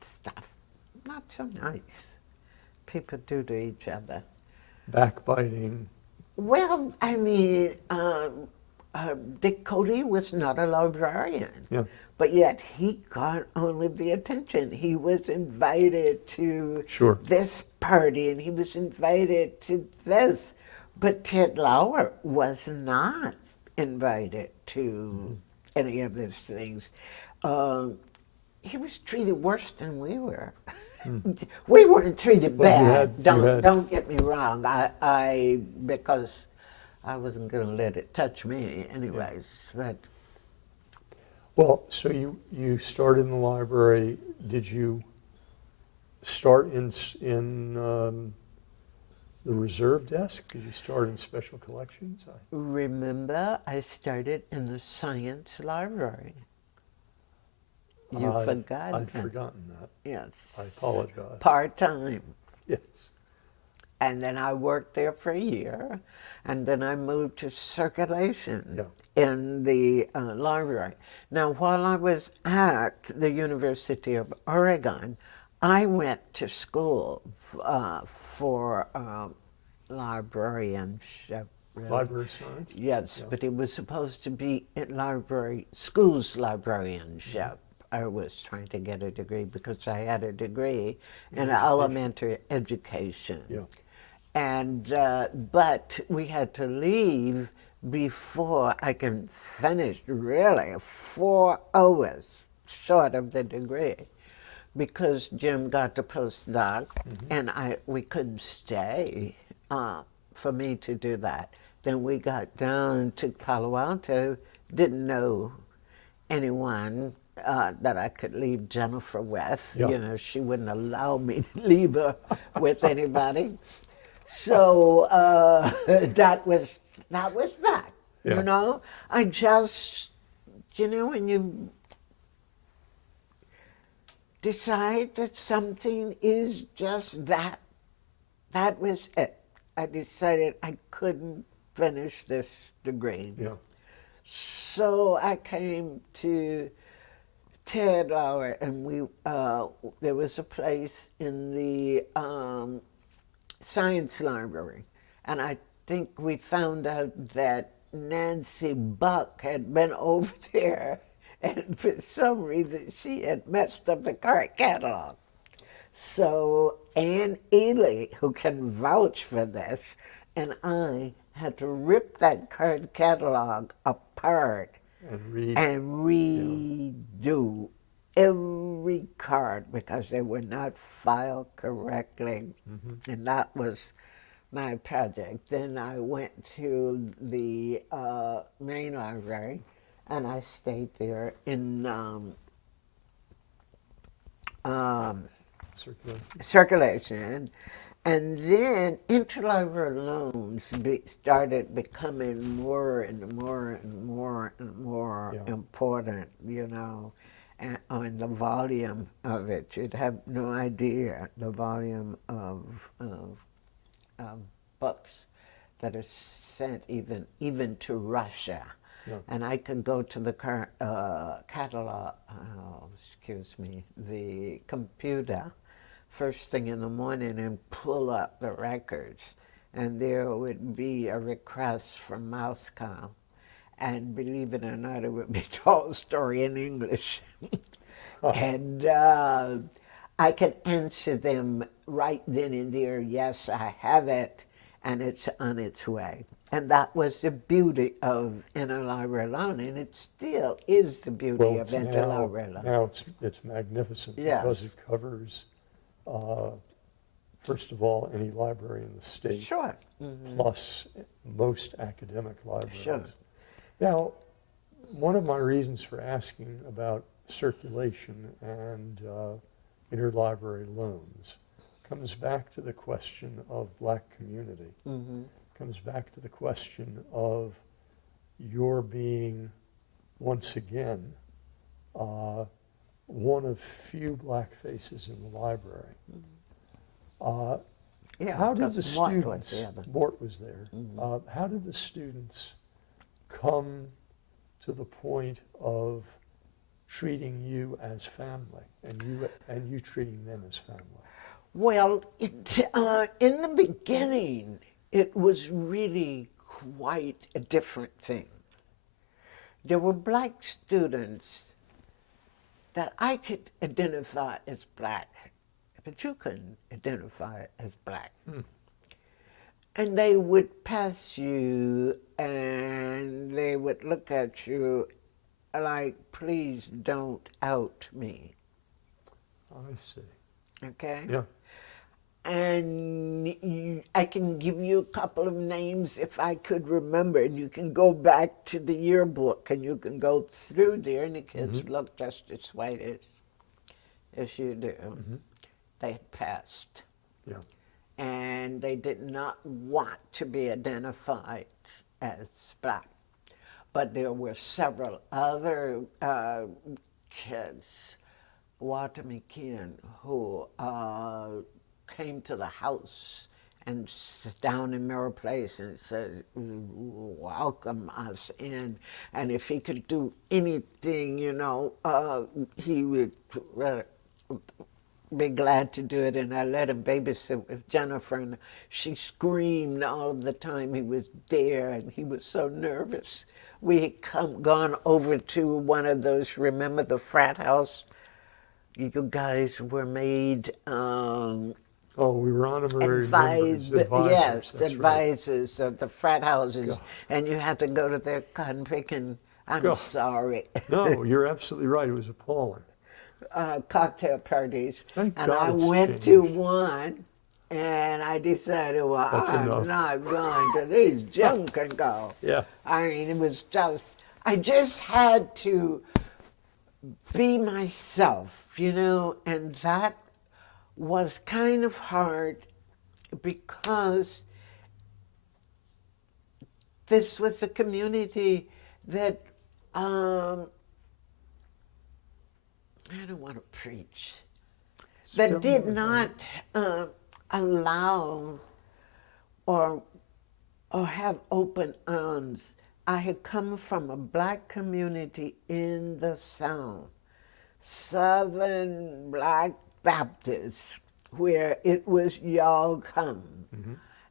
stuff, not so nice. people do to each other? Backbiting. Well, I mean, Dick Cody was not a librarian, Yeah. but yet he got only the attention. He was invited to Sure. this party and he was invited to this, but Ted Lauer was not invited to any of these things. He was treated worse than we were. We weren't treated Well, bad. you had- Don't get me wrong. Because I wasn't going to let it touch me anyways. But Well, so you started in the library. Did you start in the reserve desk? Did you start in special collections? remember, I started in the science library. You I'd forgot? forgotten that. Yes. I apologize. Part-time. Yes. And then I worked there for a year, and then I moved to circulation in the library. Now, while I was at the University of Oregon, I went to school for librarianship. Really. Library science? Yes, Yeah. but it was supposed to be in schools librarianship. I was trying to get a degree because I had a degree in elementary education. Yeah. And, but we had to leave before I can finish, really, 4 hours short of the degree, because Jim got the postdoc, and we couldn't stay for me to do that. Then we got down to Palo Alto, didn't know anyone that I could leave Jennifer with. Yeah. You know, she wouldn't allow me to leave her with anybody. So that was that. Yeah. You know, I just, you know, when you decide that something is just that, that was it. I decided I couldn't finish this degree. Yeah. So I came to Ted Lauer, and there was a place in the science library, and I think we found out that Nancy Buck had been over there, and for some reason she had messed up the card catalog. So Ann Ely, who can vouch for this, and I had to rip that card catalog apart and redo every card because they were not filed correctly. And that was my project. Then I went to the main library, and I stayed there in circulation. And then interlibrary loans started becoming more and more and more and more important, you know, and on the volume of it. You'd have no idea the volume of books that are sent even to Russia. Yeah. And I could go to the catalog, the computer first thing in the morning and pull up the records, and there would be a request from Moscow, and believe it or not, it would be Tolstoy in English. And I could answer them right then and there, yes, I have it, and it's on its way. And that was the beauty of interlibrary loan, and it still is the beauty of interlibrary loan. Now it's magnificent because it covers, first of all, any library in the state. Sure. Plus most academic libraries. Sure. Now, one of my reasons for asking about circulation and interlibrary loans comes back to the question of black community. Comes back to the question of your being, once again, one of few black faces in the library. How did the students, Mort was there, how did the students come to the point of treating you as family and you treating them as family? Well, in the beginning, it was really quite a different thing. There were black students that I could identify as black, but you couldn't identify as black. And they would pass you and they would look at you like, please don't out me. I see. Okay? Yeah. And I can give you a couple of names if I could remember, and you can go back to the yearbook and you can go through there, and the kids look just as white as you do. They had passed. Yeah. And they did not want to be identified as black. But there were several other kids, Walter McKeon, who came to the house and sat down in Mirror Place and said, welcome us in. And if he could do anything, you know, he would be glad to do it. And I let him babysit with Jennifer, and she screamed all the time he was there, and he was so nervous. We had gone over to one of those, remember the frat house? You guys were made Oh, we were honorary members, advisors. Yes, that's advisors right. of the frat houses, God. and you had to go to their cotton picking. I'm God. sorry. No, you're absolutely right. It was appalling. Cocktail parties. Thank and God I it's went to changed. one, and I decided, well, That's I'm enough. not going to these. Jim can go. Yeah. I mean, it was just, I just had to be myself, you know, and that was kind of hard because this was a community that I don't want to preach, that did not allow or have open arms. I had come from a black community in the South, Southern Black Baptist, where it was y'all come.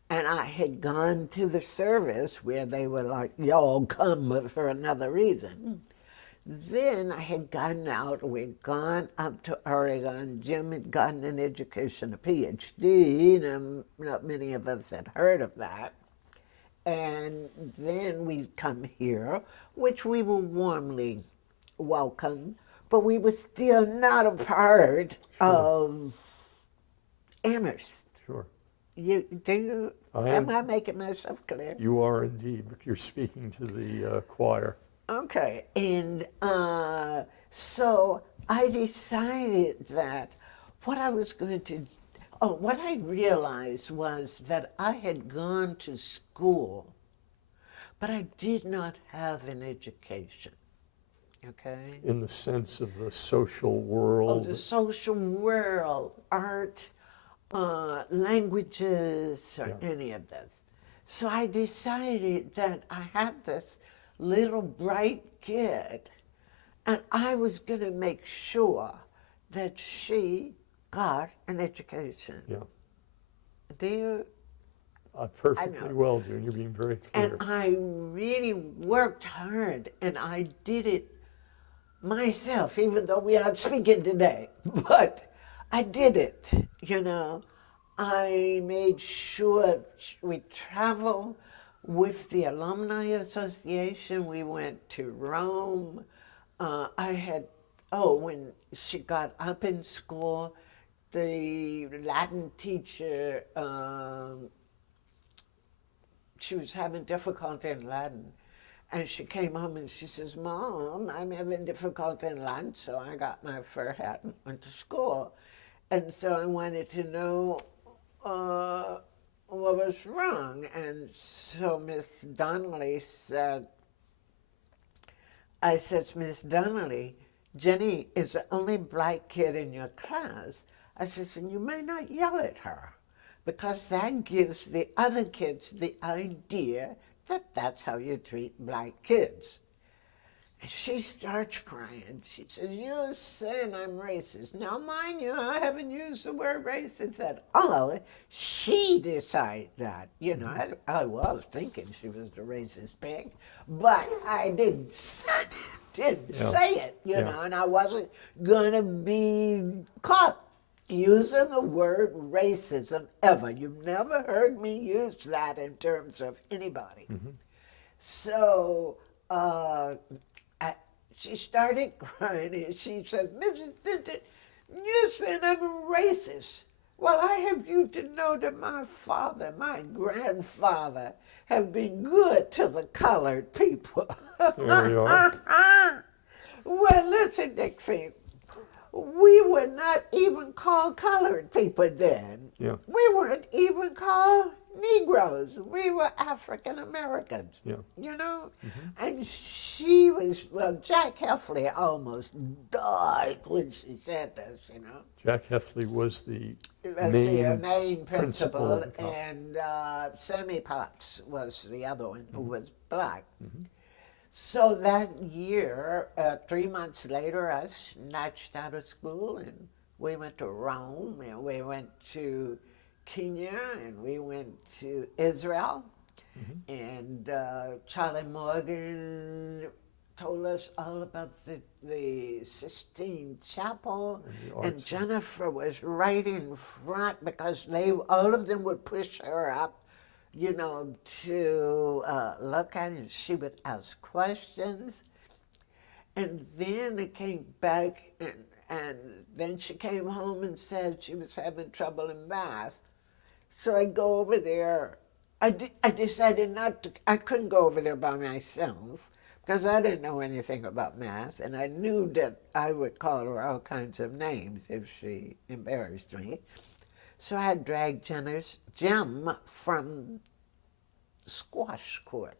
And I had gone to the service where they were like, y'all come, but for another reason. Then I had gotten out, we'd gone up to Oregon. Jim had gotten an education, a PhD, and not many of us had heard of that. And then we'd come here, which we were warmly welcomed, but we were still not a part of Amherst. Sure. Am I making myself clear? You are indeed. You're speaking to the choir. Okay, and so I decided that what I was going to, what I realized was that I had gone to school, but I did not have an education, okay? In the sense of the social Of world. the social world, art, languages, or any of this. So I decided that I had this little bright kid, and I was going to make sure that she got an education. Yeah. Do you? Perfectly well, dear. You're being very clear. And I really worked hard, and I did it myself, even though we aren't speaking today. But I did it, you know. I made sure we traveled with the Alumni Association. We went to Rome. When she got up in school, the Latin teacher, she was having difficulty in Latin. And she came home and she says, Mom, I'm having difficulty in Latin, so I got my fur hat and went to school. And so I wanted to know what was wrong. And so Miss Donnelly said, I said, Miss Donnelly, Jenny is the only black kid in your class. I said, and you may not yell at her, because that gives the other kids the idea that that's how you treat black kids. And she starts crying. She says, "You're saying I'm racist." Now, mind you, I haven't used the word racist at all. She decided that. You know, I was thinking she was the racist pig, but I didn't say it, you know, and I wasn't going to be caught using the word racism ever. You've never heard me use that in terms of anybody. So she started crying and she said, "Mrs. Denton, you said I'm a racist. Well, I have you to know that my father, my grandfather, have been good to the colored people." There we are. Well, listen, Dixie, we were not even called colored people then. Yeah. We weren't even called Negroes. We were African Americans, you know? And she was, well, Jack Heffley almost died when she said this, you know? Jack Heffley was the main principal, of the college. and Sammy Potts was the other one who was black. So that year, 3 months later, I snatched out of school and we went to Rome and we went to Kenya and we went to Israel. And Charlie Morgan told us all about the Sistine Chapel, and Jennifer was right in front because all of them would push her up, you know, to look at it, and she would ask questions. And then it came back, and then she came home and said she was having trouble in math. So I go over there. I decided I couldn't go over there by myself because I didn't know anything about math, and I knew that I would call her all kinds of names if she embarrassed me. So I dragged Jim from squash court.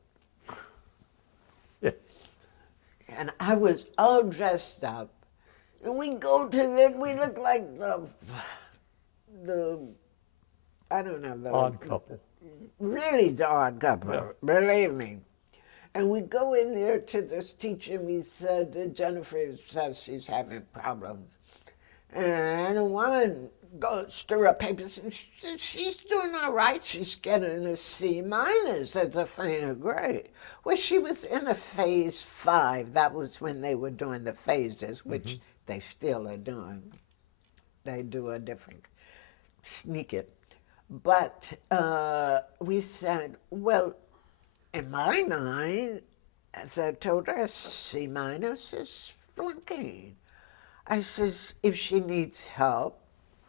And I was all dressed up. And we go to we look like the I don't know, the odd couple. Really the odd couple, believe me. And we go in there to this teacher and we said that Jennifer says she's having problems. And the woman goes through her papers and she's doing all right. She's getting a C minus as a final grade. Well, she was in a phase 5. That was when they were doing the phases, which they still are doing. They do a different sneak it. But we said, well, in my mind, as I told her, C minus is flunking. I says, if she needs help,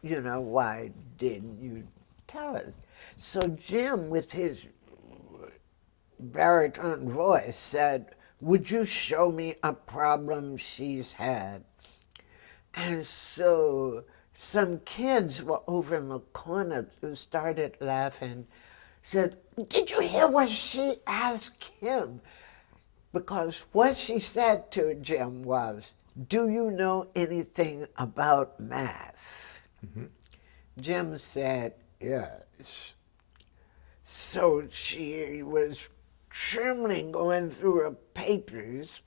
you know, why didn't you tell us? So Jim, with his baritone voice, said, would you show me a problem she's had? And so some kids were over in the corner who started laughing, said, did you hear what she asked him? Because what she said to Jim was, do you know anything about math? Jim said, yes. So she was trembling going through her papers,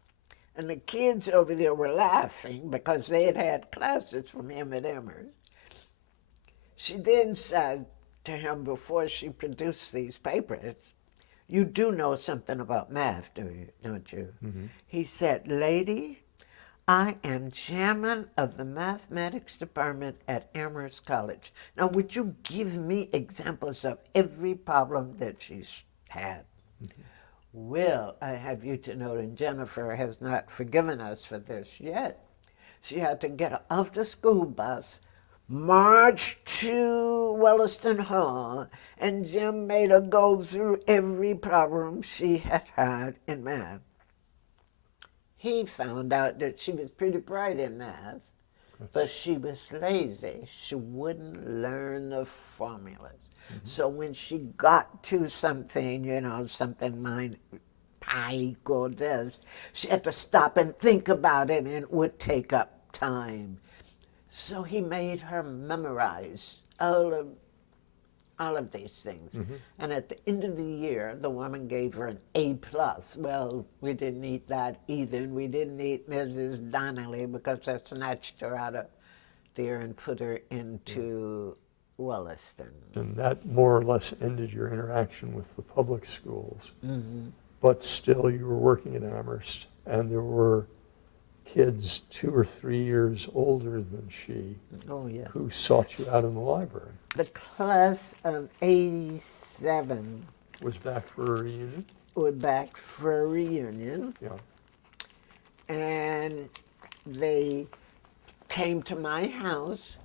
and the kids over there were laughing because they had classes from him at Amherst. She then said to him before she produced these papers, you do know something about math, don't you? He said, lady, I am chairman of the mathematics department at Amherst College. Now, would you give me examples of every problem that she's had? Well, I have you to know, and Jennifer has not forgiven us for this yet. She had to get off the school bus, march to Williston Hall, and Jim made her go through every problem she had had in math. He found out that she was pretty bright in math, but she was lazy. She wouldn't learn the formulas. So when she got to something, you know, something pi equal this, she had to stop and think about it, and it would take up time. So he made her memorize all of all of these things. And at the end of the year, the woman gave her an A+. Well, we didn't eat that either. And we didn't eat Mrs. Donnelly because I snatched her out of there and put her into Williston. And that more or less ended your interaction with the public schools. But still, you were working at Amherst, and there were kids 2 or 3 years older than she who sought you out in the library. The class of '87 Was back for a reunion? were back for a reunion, and they came to my house,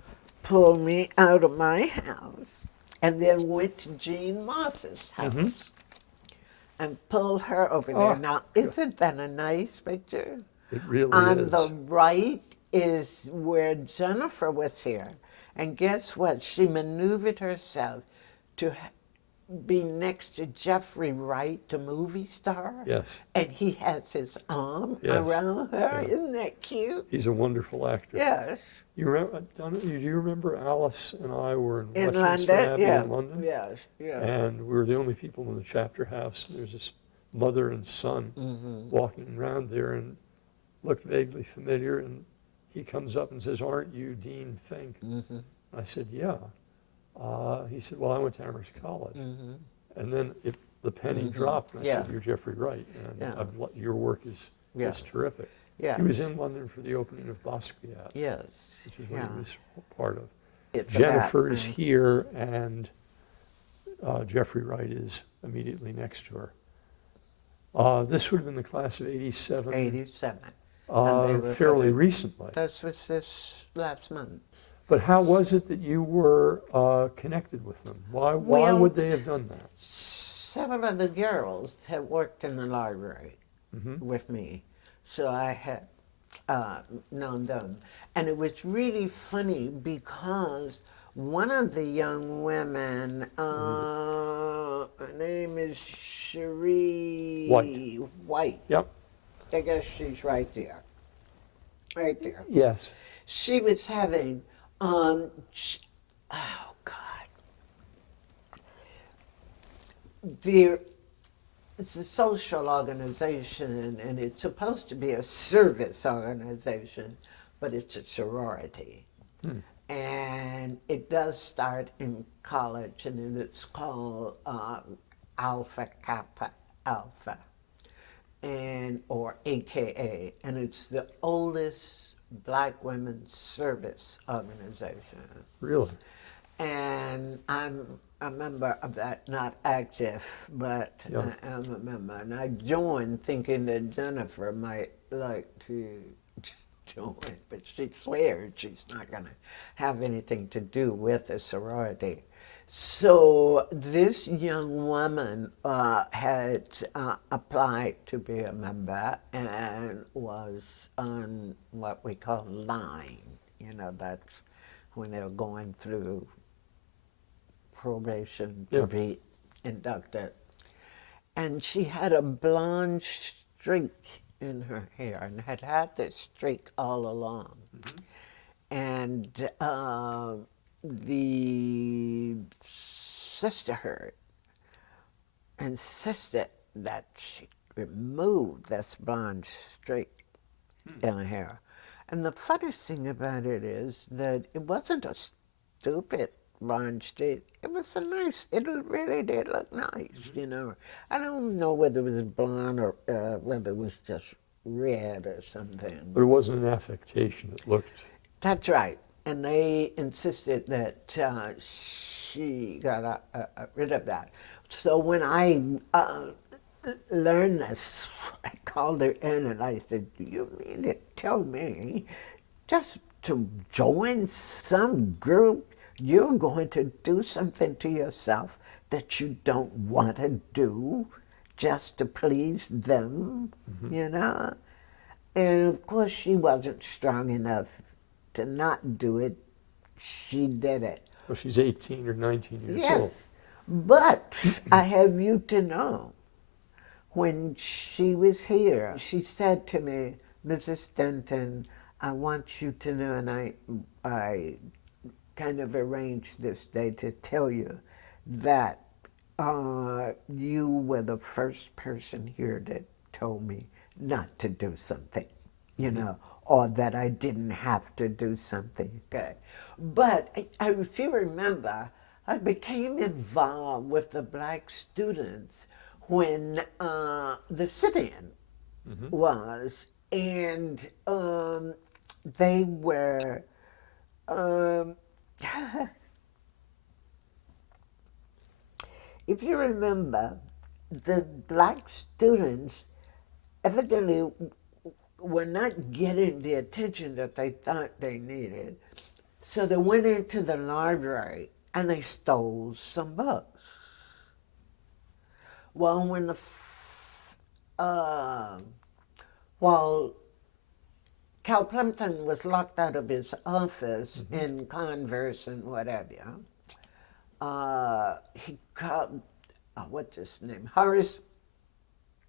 pulled me out of my house, and then went to Jean Moss's house and pulled her over there. Now, isn't that a nice picture? It really On is. the right is where Jennifer was here. And guess what? She maneuvered herself to be next to Jeffrey Wright, the movie star. Yes. And he has his arm around her. Isn't that cute? He's a wonderful actor. Yes. You remember, Donna, do you remember Alice and I were in In Westminster London? Abbey Yeah. in London? Yes, yes. And we were the only people in the chapter house. And there's this mother and son walking around there and looked vaguely familiar. And he comes up and says, "Aren't you Dean Fink?" I said, "Yeah." He said, "Well, I went to Amherst College." And then the penny dropped, and I said, "You're Jeffrey Wright, and your work is terrific." Yeah. He was in London for the opening of Basquiat, Yes. which is what he was part of. It's Jennifer that. is here, and Jeffrey Wright is immediately next to her. This would have been the class of '87. 87. And they were fairly for the- recently. This was this last month. But how was it that you were connected with them? Why Well, would they have done that? Several of the girls had worked in the library with me, so I had known them. And it was really funny because one of the young women, her name is Cherie White. Yep. I guess she's right there. Right there. Yes. She was having, oh God. It's a social organization, and it's supposed to be a service organization, but it's a sorority. And it does start in college, and then it's called Alpha Kappa Alpha, or AKA, and it's the oldest black women's service organization. Really? And I'm a member of that, not active, but Yeah. I am a member. And I joined thinking that Jennifer might like to join, but she swears she's not going to have anything to do with the sorority. So this young woman had applied to be a member and was on what we call line. You know, that's when they're going through probation to be inducted. And she had a blonde streak in her hair and had this streak all along. And the sisterhood insisted that she remove this blonde streak in her hair. And the funniest thing about it is that it wasn't a stupid blonde streak. It was a nice, it really did look nice, you know. I don't know whether it was blonde or whether it was just rid or something. But it wasn't an affectation. It looked. That's right. And they insisted that she got rid of that. So when I learned this, I called her in and I said, "Do you mean to tell me just to join some group, you're going to do something to yourself that you don't want to do just to please them, you know?" And of course she wasn't strong enough to not do it. She did it. Well, she's 18 or 19 years Yes, old. but I have you to know, when she was here, she said to me, "Mrs. Denton, I want you to know," and I kind of arranged this day to tell you, that you were the first person here that told me not to do something, you know, or that I didn't have to do something. Okay. But if you remember, I became involved with the black students when the sit-in was, and they were, um, if you remember, the black students evidently were not getting the attention that they thought they needed. So they went into the library and they stole some books. Well, while Cal Plimpton was locked out of his office in Converse and whatever, he called, what's his name? Horace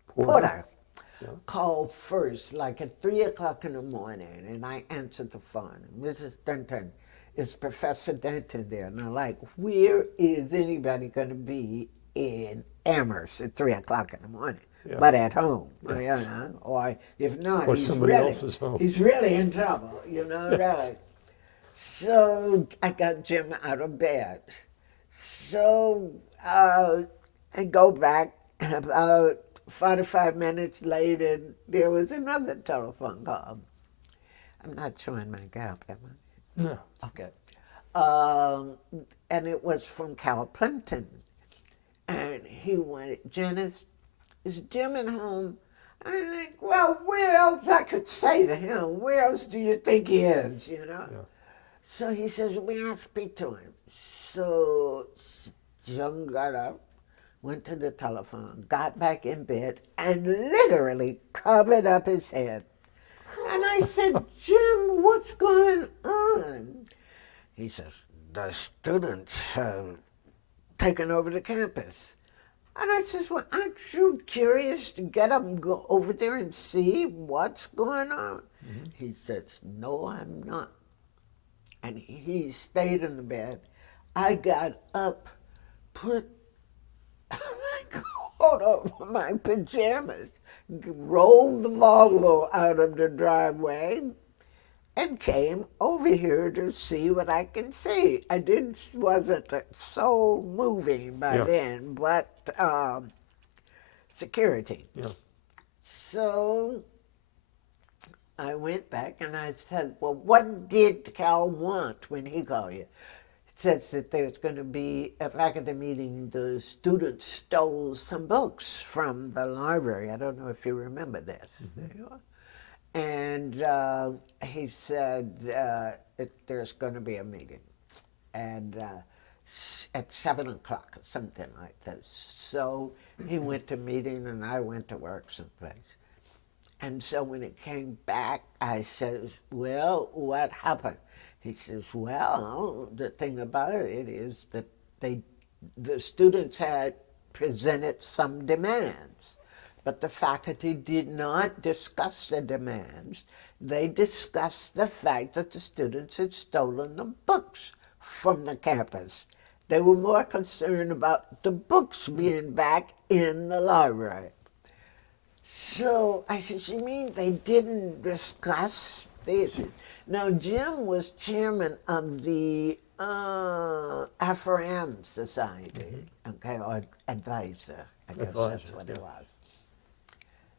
Porter. Yeah. Called first, like at 3 o'clock in the morning, and I answered the phone. Mrs. Denton, is Professor Denton there? And I'm like, where is anybody going to be in Amherst at 3 o'clock in the morning? Yeah. But at home, yes. You know, or if not, or somebody else's home. He's really in trouble, you know, really. So I got Jim out of bed. So I go back, and about 45 minutes later, there was another telephone call. I'm not showing my gap, am I? No. Okay. And it was from Cal Plimpton. And he wanted, Janice, is Jim at home? I'm like, well, where else I could say to him? Where else do you think he is, you know? Yeah. So he says, we don't speak to him. So Jim got up, went to the telephone, got back in bed, and literally covered up his head. And I said, Jim, what's going on? He says, the students have taken over the campus. And I says, well, aren't you curious to get up and go over there and see what's going on? He says, no, I'm not. And he stayed in the bed. I got up, put my coat over my pajamas, rolled the Volvo out of the driveway, and came over here to see what I can see. Wasn't so moving by then, but security. Yeah. So I went back and I said, well, what did Cal want when he called you? Says that there's going to be, back the meeting, the students stole some books from the library. I don't know if you remember this. There you are. And he said there's going to be a meeting, and at 7 o'clock or something like this. So he went to meeting, and I went to work someplace. And so when it came back, I says, well, what happened? He says, well, the thing about it is that the students had presented some demands, but the faculty did not discuss the demands. They discussed the fact that the students had stolen the books from the campus. They were more concerned about the books being back in the library. So I said, you mean they didn't discuss the issue? Now, Jim was chairman of the Afro-Am Society, okay, or advisor, I guess that's what it was.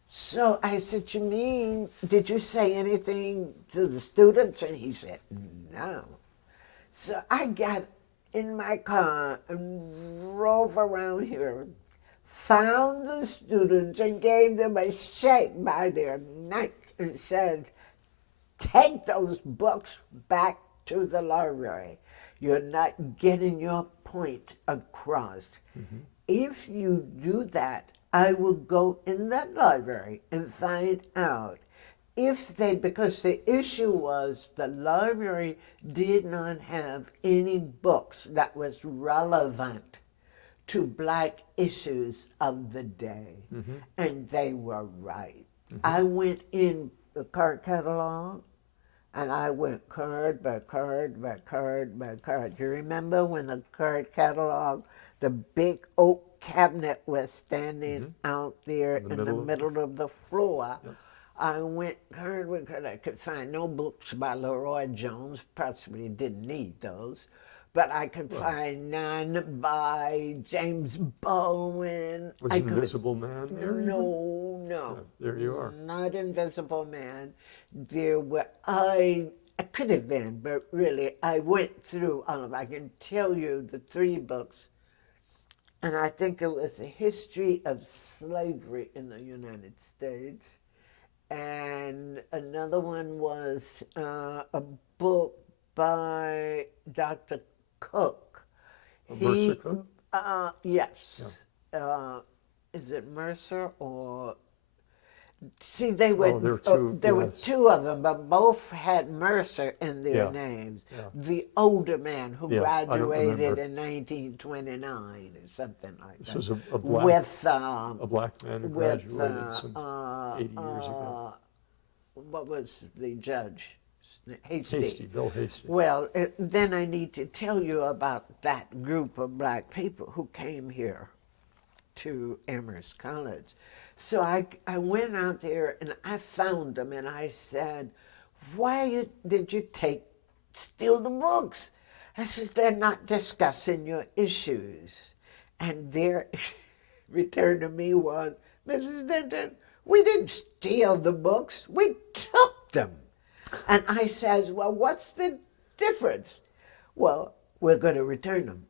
So I said, you mean, did you say anything to the students? And he said, no. So I got in my car and drove around here, found the students and gave them a shake by their neck and said, take those books back to the library. You're not getting your point across. If you do that, I will go in that library and find out if they, because the issue was the library did not have any books that was relevant to Black issues of the day. And they were right. I went in the card catalog, and I went card by card by card by card. Do you remember when the card catalog The big oak cabinet was standing out there In the in the middle of the- middle of the floor. Yep. I went because I could find no books by Leroy Jones, possibly didn't need those, but I could find none by James Bowen. Was I could- Invisible Man there? even? No, Yeah, there you are. not Invisible Man. There were I could have been, but really I went through all of. I can tell you the 3 books, and I think it was a history of slavery in the United States, and another one was a book by Dr. Cook. Mercer Cook? Yes. Is it Mercer or? See, they were. there were 2, there were yes. 2 of them, but both had Mercer in their Yeah. names. Yeah. The older man who Yeah, I don't graduated remember. in 1929 or something like This that. was a black, with a black man who with graduated some 80 years ago. what was the judge? Hasty, Bill Hasty. Well, then I need to tell you about that group of black people who came here to Amherst College. So I went out there and I found them and I said, why did you steal the books? I said, they're not discussing your issues. And their return to me was, Mrs. Denton, we didn't steal the books, we took them. And I says, well, what's the difference? Well, we're going to return them.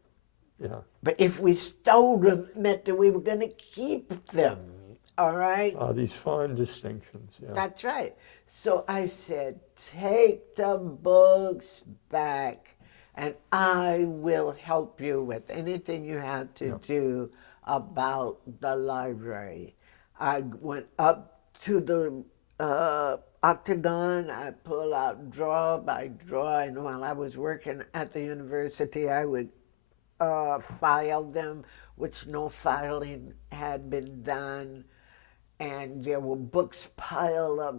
Yeah. But if we stole them, it meant that we were going to keep them. All right? These fine distinctions, yeah. That's right. So I said, take the books back, and I will help you with anything you have to do about the library. I went up to the octagon, I pull out drawer by drawer, and while I was working at the university, I would file them, which no filing had been done. And there were books piled up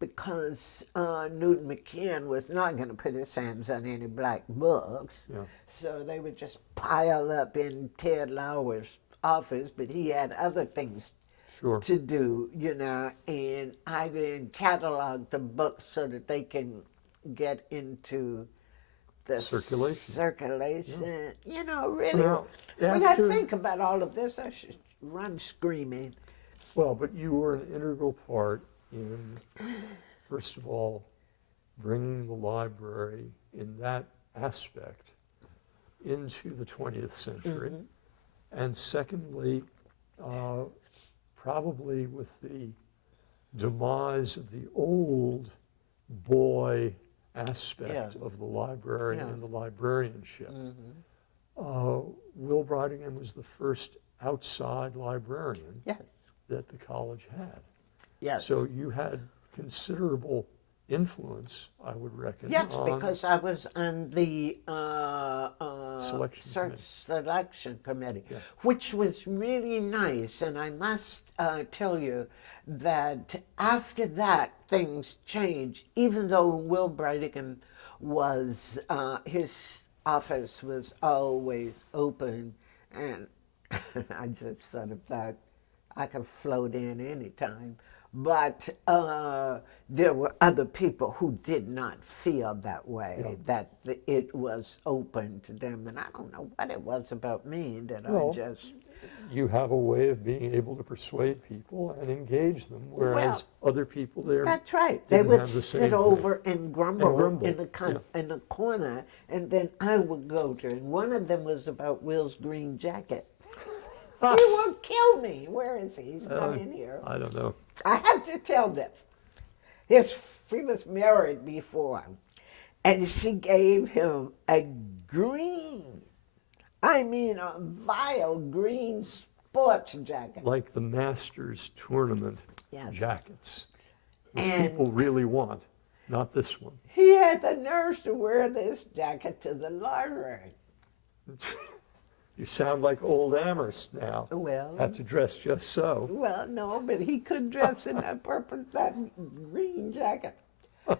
because Newton McKeon was not going to put his hands on any black books. Yeah. So they would just pile up in Ted Lauer's office, but he had other things Sure. to do, you know, and I then catalog the books so that they can get into the Circulation. You know, really, Well, when I after- think about all of this, I should run screaming. Well, but you were an integral part in, first of all, bringing the library in that aspect into the 20th century. And secondly, probably with the demise of the old boy aspect of the library and the librarianship, Will Bridingham was the first outside librarian Yes. that the college had. Yes. So you had considerable influence, I would reckon. Yes, on, because I was on the Selection committee. selection committee, Yeah. which was really nice. And I must tell you that after that, things changed. Even though Will Bridingham was, his office was always open, and I just sort of thought I could float in anytime. But there were other people who did not feel that way, that it was open to them. And I don't know what it was about me that Well, I just... You have a way of being able to persuade people and engage them, whereas other people there. That's right. They didn't would have the same sit thing. over and grumble, grumble, in the corner, and then I would go to it. And one of them was about Will's green jacket. He will kill me. Where is he? He's not in here. I don't know. I have to tell this. He was married before, and she gave him a green, I mean a vile green sports jacket. Like the Masters tournament jackets, which And- people really want, not this one. He had the nerve to wear this jacket to the library. You sound like old Amherst now. Well, Have to dress just so. well, no, but he could dress in that green jacket.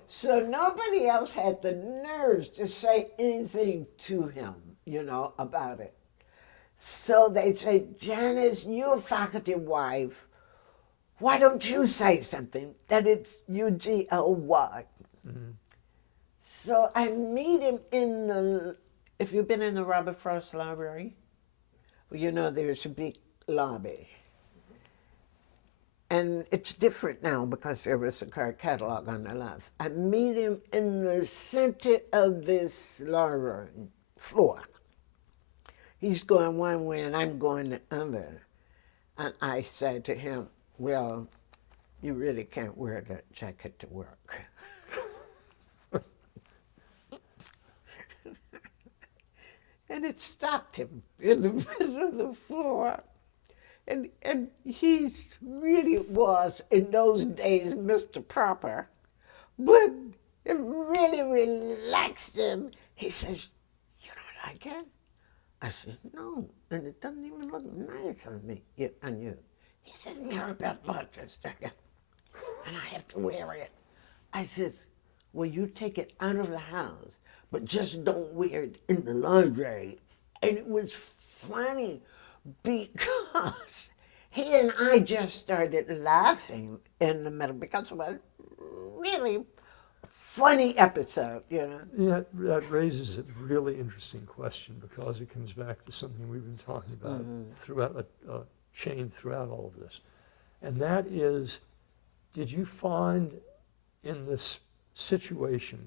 So nobody else had the nerves to say anything to him, you know, about it. So they say, Janice, you're a faculty wife. Why don't you say something that it's UGLY? Mm-hmm. So I meet him in the, if you've been in the Robert Frost Library, well, you know there's a big lobby. And it's different now because there was a card catalog on the left. I meet him in the center of this library floor. He's going one way and I'm going the other. And I said to him, well, you really can't wear that jacket to work. And it stopped him in the middle of the floor. And he really was, in those days, Mr. Proper. But it really relaxed him. He says, you don't like it? I said, no, and it doesn't even look nice on me, on you. He said, Maribeth bought this jacket, and I have to wear it. I said, well, you take it out of the house, but just don't wear it in the library. And it was funny because he and I just started laughing in the middle because it was really funny episode, you know. Yeah, that raises a really interesting question because it comes back to something we've been talking about throughout a chain throughout all of this. And that is, did you find in this situation,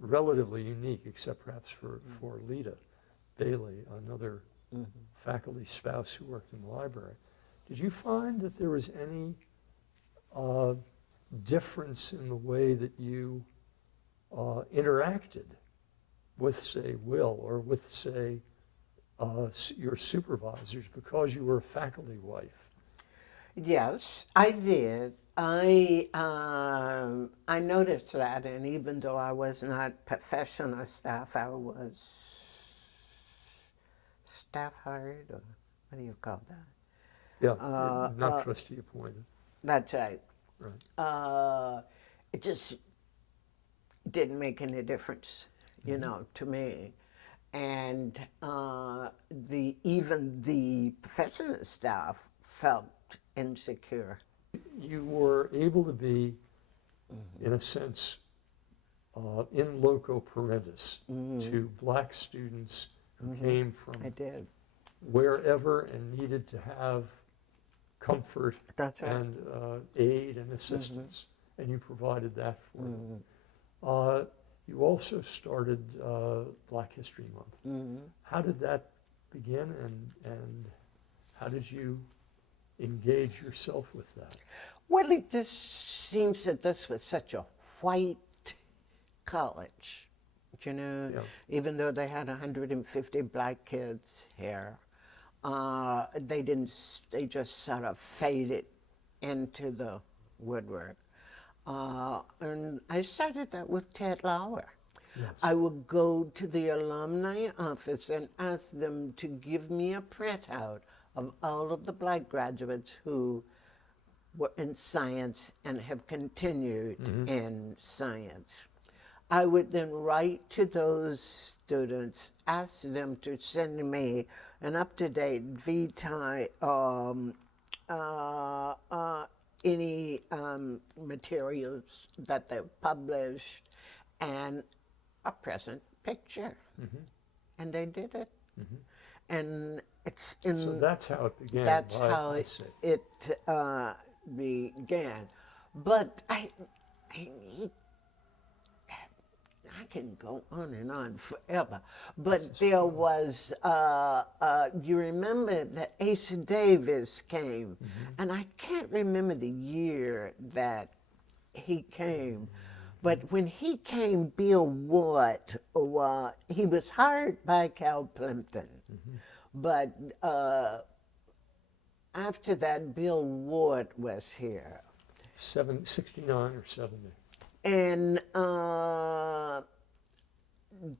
relatively unique, except perhaps for Lita Bailey, another faculty spouse who worked in the library, did you find that there was any difference in the way that you interacted with, say, Will or with, say, your supervisors because you were a faculty wife? Yes, I did. I noticed that, and even though I was not professional staff, I was staff hired, or what do you call that? Yeah, not trustee appointed. That's right. Right. It just didn't make any difference, you know, to me. And even the professional staff felt insecure. You were able to be, in a sense, in loco parentis to black students who came from wherever and needed to have comfort and aid and assistance, and you provided that for them. You also started Black History Month. How did that begin, and how did you engage yourself with that? Well, it just seems that this was such a white college, you know, even though they had 150 black kids here. They just sort of faded into the woodwork. And I started that with Ted Lauer. Yes. I would go to the alumni office and ask them to give me a printout of all of the black graduates who were in science and have continued in science. I would then write to those students, ask them to send me an up-to-date VTI, any materials that they've published, and a present picture. And they did it. And it's in... So that's how it began. That's how it began. But I can go on and on forever. But there was, you remember that Asa Davis came, and I can't remember the year that he came, but when he came, Bill Ward, he was hired by Cal Plimpton, but after that, Bill Ward was here. 69 or 70. And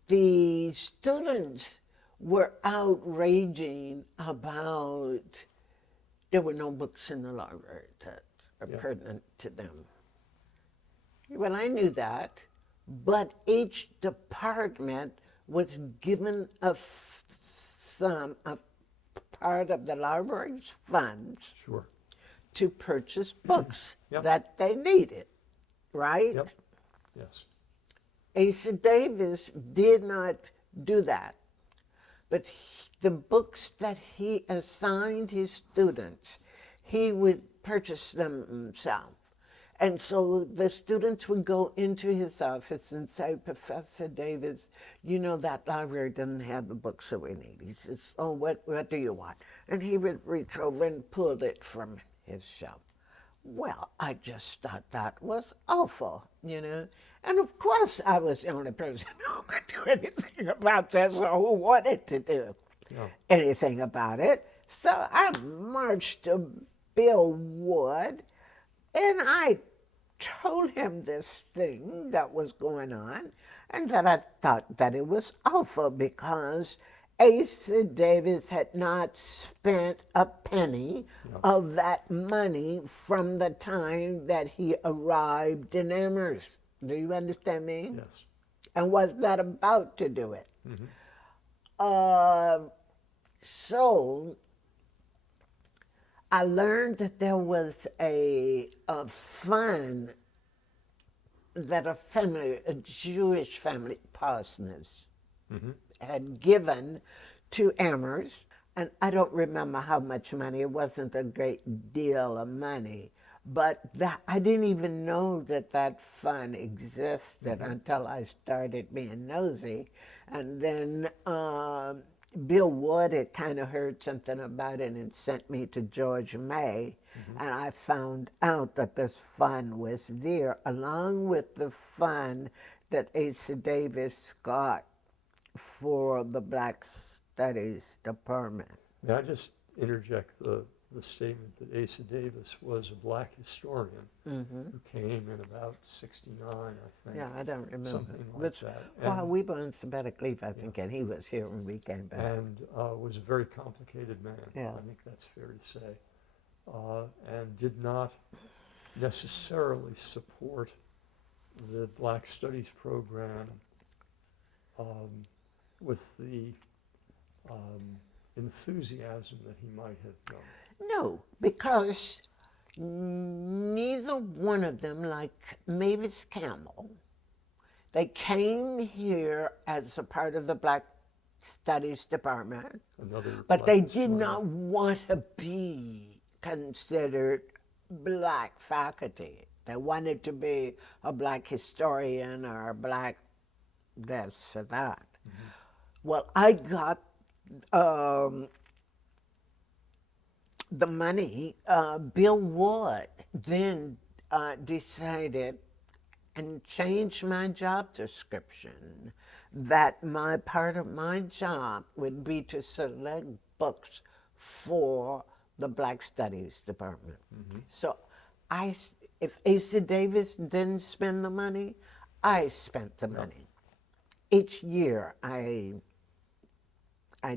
the students were outraging about there were no books in the library that are pertinent to them. Well, I knew that, but each department was given a part of the library's funds Sure. to purchase books Yep. that they needed, right? Yep. Yes. Asa Davis did not do that, but the books that he assigned his students, he would purchase them himself. And so the students would go into his office and say, Professor Davis, you know that library doesn't have the books that we need. He says, oh, what do you want? And he would reach over and pull it from his shelf. Well, I just thought that was awful, you know. And of course I was the only person who could do anything about this or who wanted to do anything about it. So I marched to Bill Wood and I told him this thing that was going on and that I thought that it was awful because Asa Davis had not spent a penny of that money from the time that he arrived in Amherst. Do you understand me? Yes. And was not about to do it. Mm-hmm. So I learned that there was a fund that a Jewish family, Parsons, had given to Amherst, and I don't remember how much money. It wasn't a great deal of money, but I didn't even know that that fund existed until I started being nosy, and then Bill Wood had kind of heard something about it and sent me to George May, and I found out that this fund was there, along with the fund that Asa Davis got for the Black Studies Department. May I just interject the statement that Asa Davis was a black historian who came in about 69, I think. Yeah, I don't remember. Something like that. Well, we were on sabbatic leave, I think, and he was here when we came back. And was a very complicated man. Yeah. I think that's fair to say. And did not necessarily support the Black Studies program with the enthusiasm that he might have done. No, because neither one of them, like Mavis Campbell, they came here as a part of the Black Studies Department, but they did not want to be considered black faculty. They wanted to be a black historian or a black this or that. Well, I got the money. Bill Wood then decided and changed my job description that part of my job would be to select books for the Black Studies Department. So if Asa Davis didn't spend the money, I spent the money. Each year I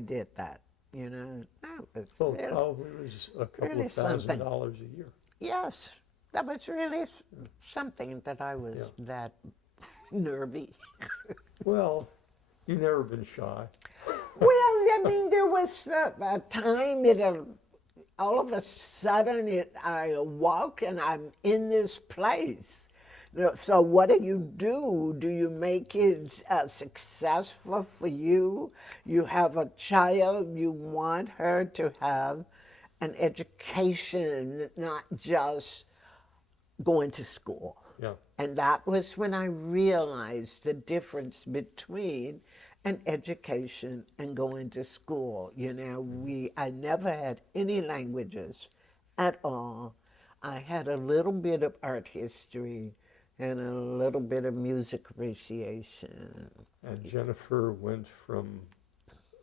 did that, you know. That was really, probably was a couple of $1,000 a year. Yes, that was really something that I was that nervy. Well, you've never been shy. Well, I mean, there was a time all of a sudden I awoke and I'm in this place. So what do? Do you make it successful for you? You have a child, you want her to have an education, not just going to school. Yeah. And that was when I realized the difference between an education and going to school. You know, I never had any languages at all. I had a little bit of art history and a little bit of music appreciation. And Jennifer went from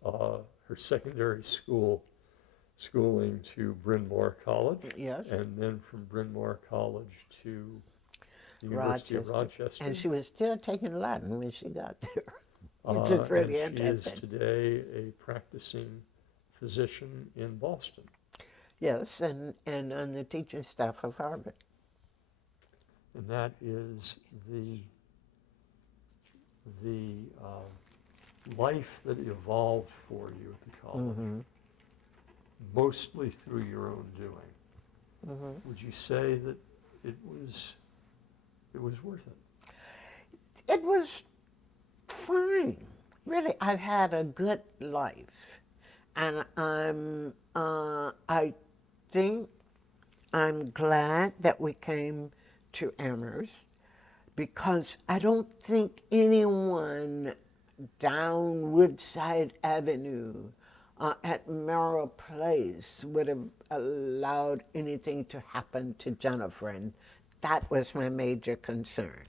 her secondary schooling to Bryn Mawr College. Yes. And then from Bryn Mawr College to the University of Rochester. And she was still taking Latin when she got there, which is really interesting. She is today a practicing physician in Boston. Yes, and on the teaching staff of Harvard. And that is the life that evolved for you at the college. mostly through your own doing. Would you say that it was worth it? It was fine. Really, I've had a good life. And I think I'm glad that we came to Amherst because I don't think anyone down Woodside Avenue at Merrill Place would have allowed anything to happen to Jennifer, and that was my major concern.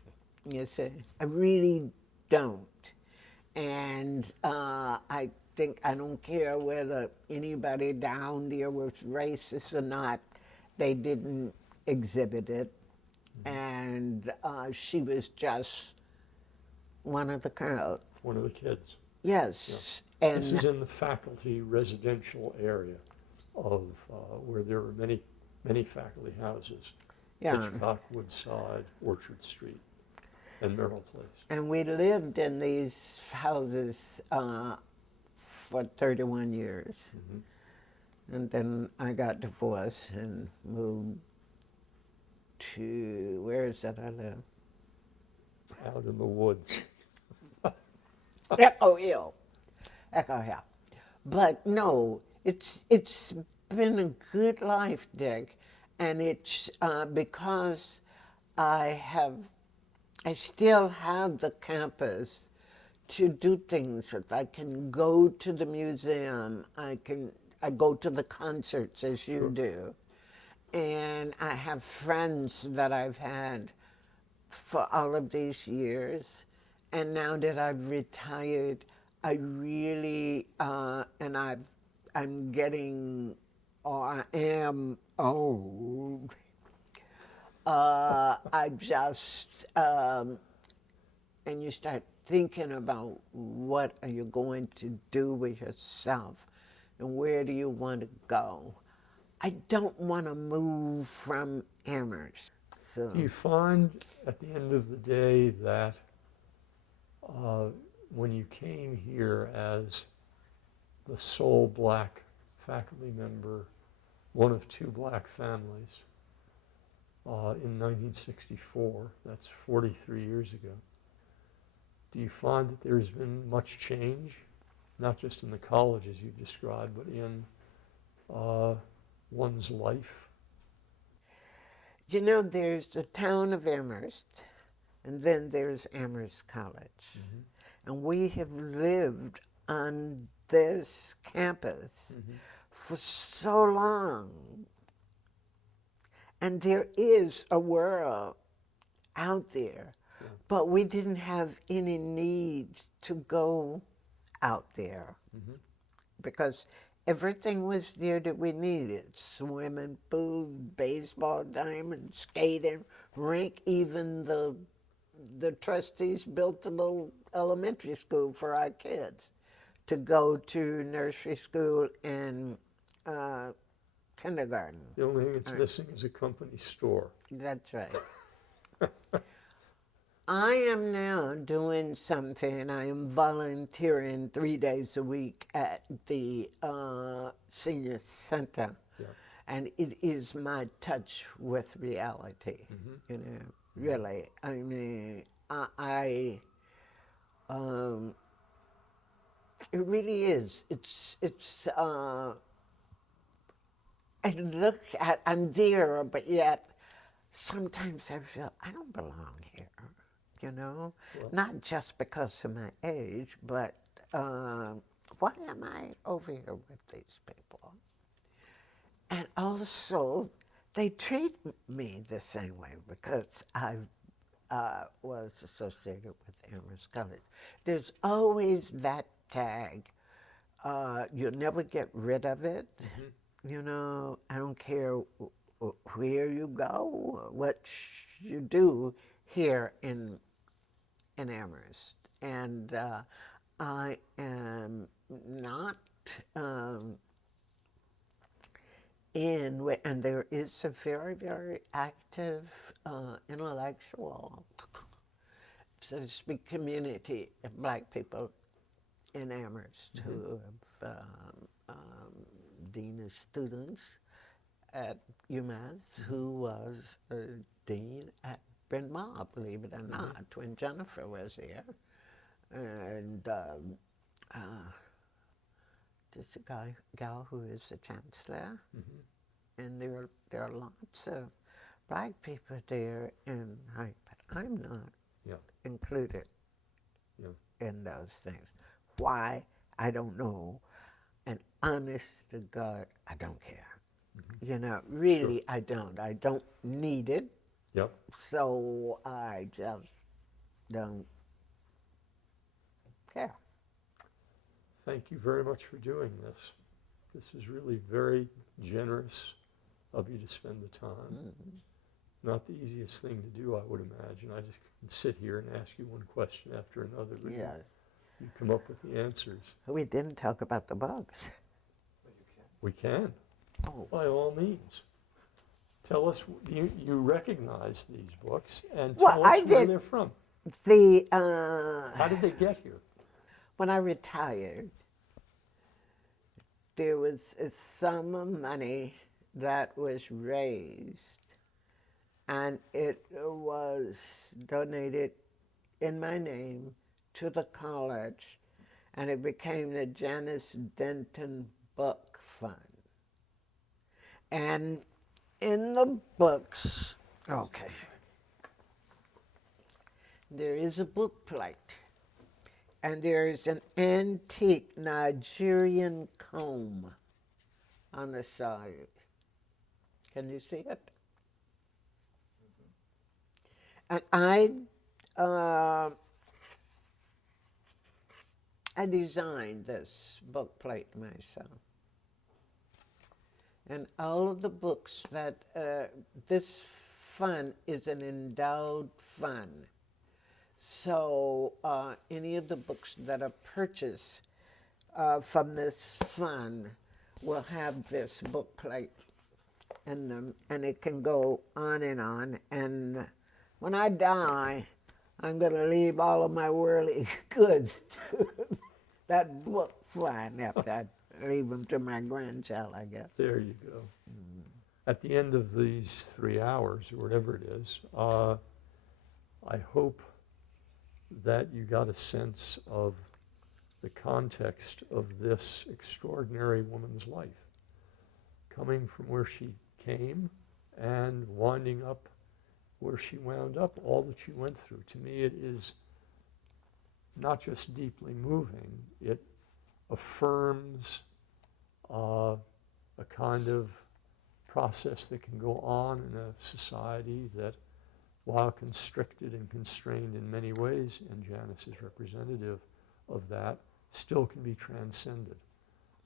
You see, I really don't. And I think I don't care whether anybody down there was racist or not, they didn't exhibit it. And she was just one of the crowd. One of the kids. Yes. Yeah. And this is in the faculty residential area of where there are many faculty houses. yeah. Hitchcock, Woodside, Orchard Street, and Merrill Place. And we lived in these houses for 31 years. And then I got divorced and moved to, where is that I live? Out in the woods. Echo Hill. Echo Hill. But no, it's been a good life, Dick. And it's because I still have the campus to do things with. I can go to the museum. I go to the concerts as you do. And I have friends that I've had for all of these years. And now that I've retired, I really, and I'm getting, or I am old. I just, and you start thinking about what are you going to do with yourself and where do you want to go. I don't want to move from Amherst. So. Do you find at the end of the day that when you came here as the sole black faculty member, one of two black families, in 1964, that's 43 years ago, do you find that there's been much change, not just in the college as you've described, but in one's life? You know, there's the town of Amherst, and then there's Amherst College. And we have lived on this campus for so long. And there is a world out there, but we didn't have any need to go out there because everything was there that we needed. Swimming pool, baseball diamond, skating rink, even the trustees built a little elementary school for our kids to go to nursery school and kindergarten. The only thing that's missing is a company store. That's right. I am now doing something. I am volunteering 3 days a week at the senior center. And it is my touch with reality, you know, really. I mean, it really is. I'm there, but yet sometimes I feel I don't belong here, you know? Well, not just because of my age, but why am I over here with these people? And also, they treat me the same way because I was associated with Amherst College. There's always that tag. You'll never get rid of it. You know, I don't care where you go, or what you do here in Amherst. And I am not and there is a very, very active intellectual, so to speak, community of black people in Amherst who have dean of students at UMass, who was a dean at Bryn Mawr, believe it or not, when Jennifer was there. And there's a gal who is the chancellor, and there are lots of bright people there, and but I'm not included in those things. Why? I don't know. And honest to God, I don't care. You know, really, I don't. I don't need it. So I just don't care. Thank you very much for doing this. This is really very generous of you to spend the time. Not the easiest thing to do, I would imagine. I just can sit here and ask you one question after another. But you come up with the answers. We didn't talk about the bugs. We can. Oh. By all means. Tell us, you recognize these books, and tell us where they're from. How did they get here? When I retired, there was a sum of money that was raised, and it was donated in my name to the college, and it became the Janice Denton Book Fund. And in the books, there is a book plate, and there is an antique Nigerian comb on the side. Can you see it? And I designed this book plate myself. And all of the books that, this fund is an endowed fund. So any of the books that are purchased from this fund will have this book plate in them, and it can go on and on. And when I die, I'm going to leave all of my worldly goods to that book fund after I leave them to my grandchild, I guess. There you go. At the end of these 3 hours, or whatever it is, I hope that you got a sense of the context of this extraordinary woman's life, coming from where she came and winding up where she wound up, all that she went through. To me, it is not just deeply moving, it affirms a kind of process that can go on in a society that, while constricted and constrained in many ways, and Janice is representative of that, still can be transcended,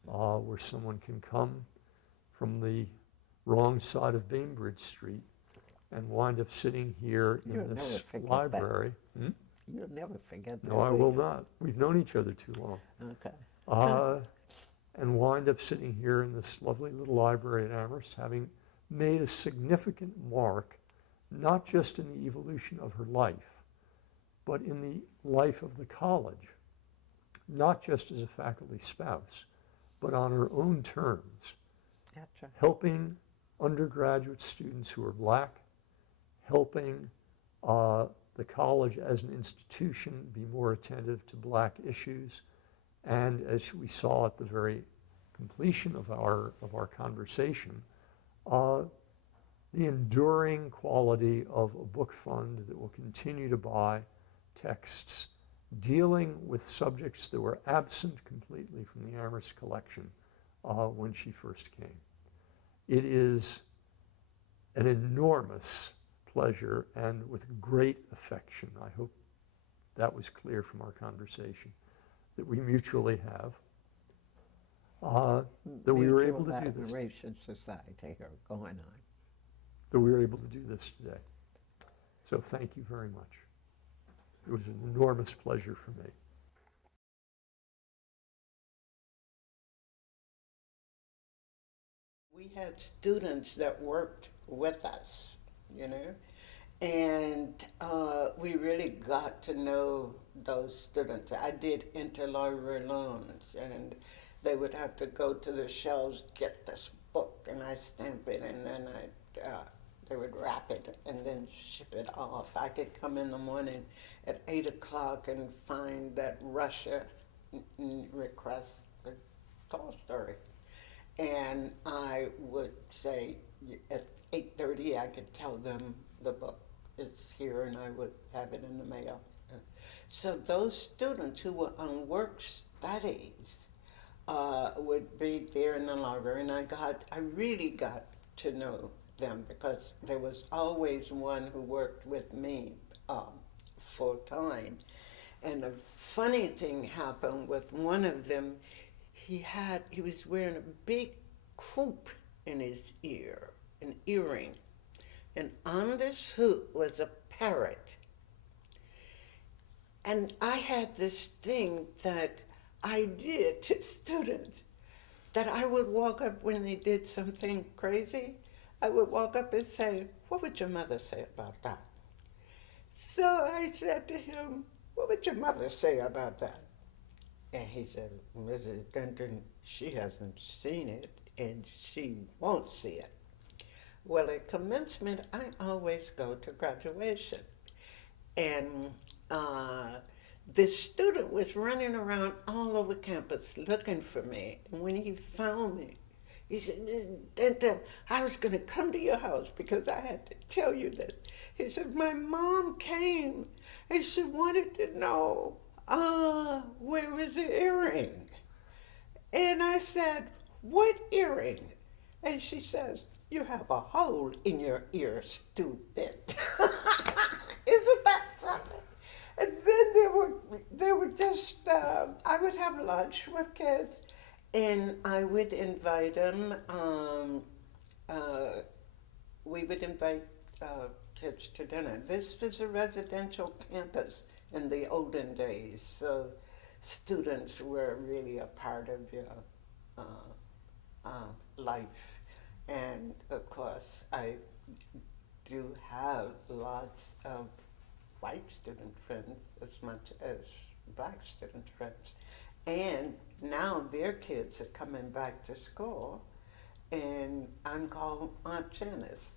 where someone can come from the wrong side of Bainbridge Street and wind up sitting here in this library. You'll never forget that. No, I will not. We've known each other too long. Okay. And wind up sitting here in this lovely little library at Amherst, having made a significant mark, not just in the evolution of her life, but in the life of the college, not just as a faculty spouse, but on her own terms, helping undergraduate students who are black, helping the college as an institution be more attentive to black issues, and as we saw at the very completion of our conversation, the enduring quality of a book fund that will continue to buy texts dealing with subjects that were absent completely from the Amherst collection when she first came. It is an enormous pleasure, and with great affection, I hope that was clear from our conversation, that we mutually have, that we were able to do this. Society here going on. That we were able to do this today. So thank you very much. It was an enormous pleasure for me. We had students that worked with us, you know, and we really got to know those students. I did interlibrary loans, and they would have to go to the shelves, get this book, and I stamp it, and then they would wrap it and then ship it off. I could come in the morning at 8 o'clock and find that Russia request the tall story. And I would say at 8:30 I could tell them the book is here and I would have it in the mail. So those students who were on work studies would be there in the library, and I really got to know them because there was always one who worked with me full time. And a funny thing happened with one of them. He was wearing a big hoop in his ear, an earring, and on this hoop was a parrot. And I had this thing that I did to students that I would walk up when they did something crazy. I would walk up and say, "What would your mother say about that?" So I said to him, "What would your mother say about that?" And he said, "Mrs. Denton, she hasn't seen it and she won't see it." Well, at commencement, I always go to graduation. And this student was running around all over campus looking for me. And when he found me, he said, "Miss Denton, I was going to come to your house because I had to tell you this." He said, "My mom came and she wanted to know where was the earring?" And I said, "What earring?" And she says, "You have a hole in your ear, stupid." Isn't that something? And then there were just, I would have lunch with kids and I would invite them, we would invite kids to dinner. This was a residential campus in the olden days, so students were really a part of your life. And of course, I do have lots of white student friends as much as black student friends. And now their kids are coming back to school, and I'm called Aunt Janice.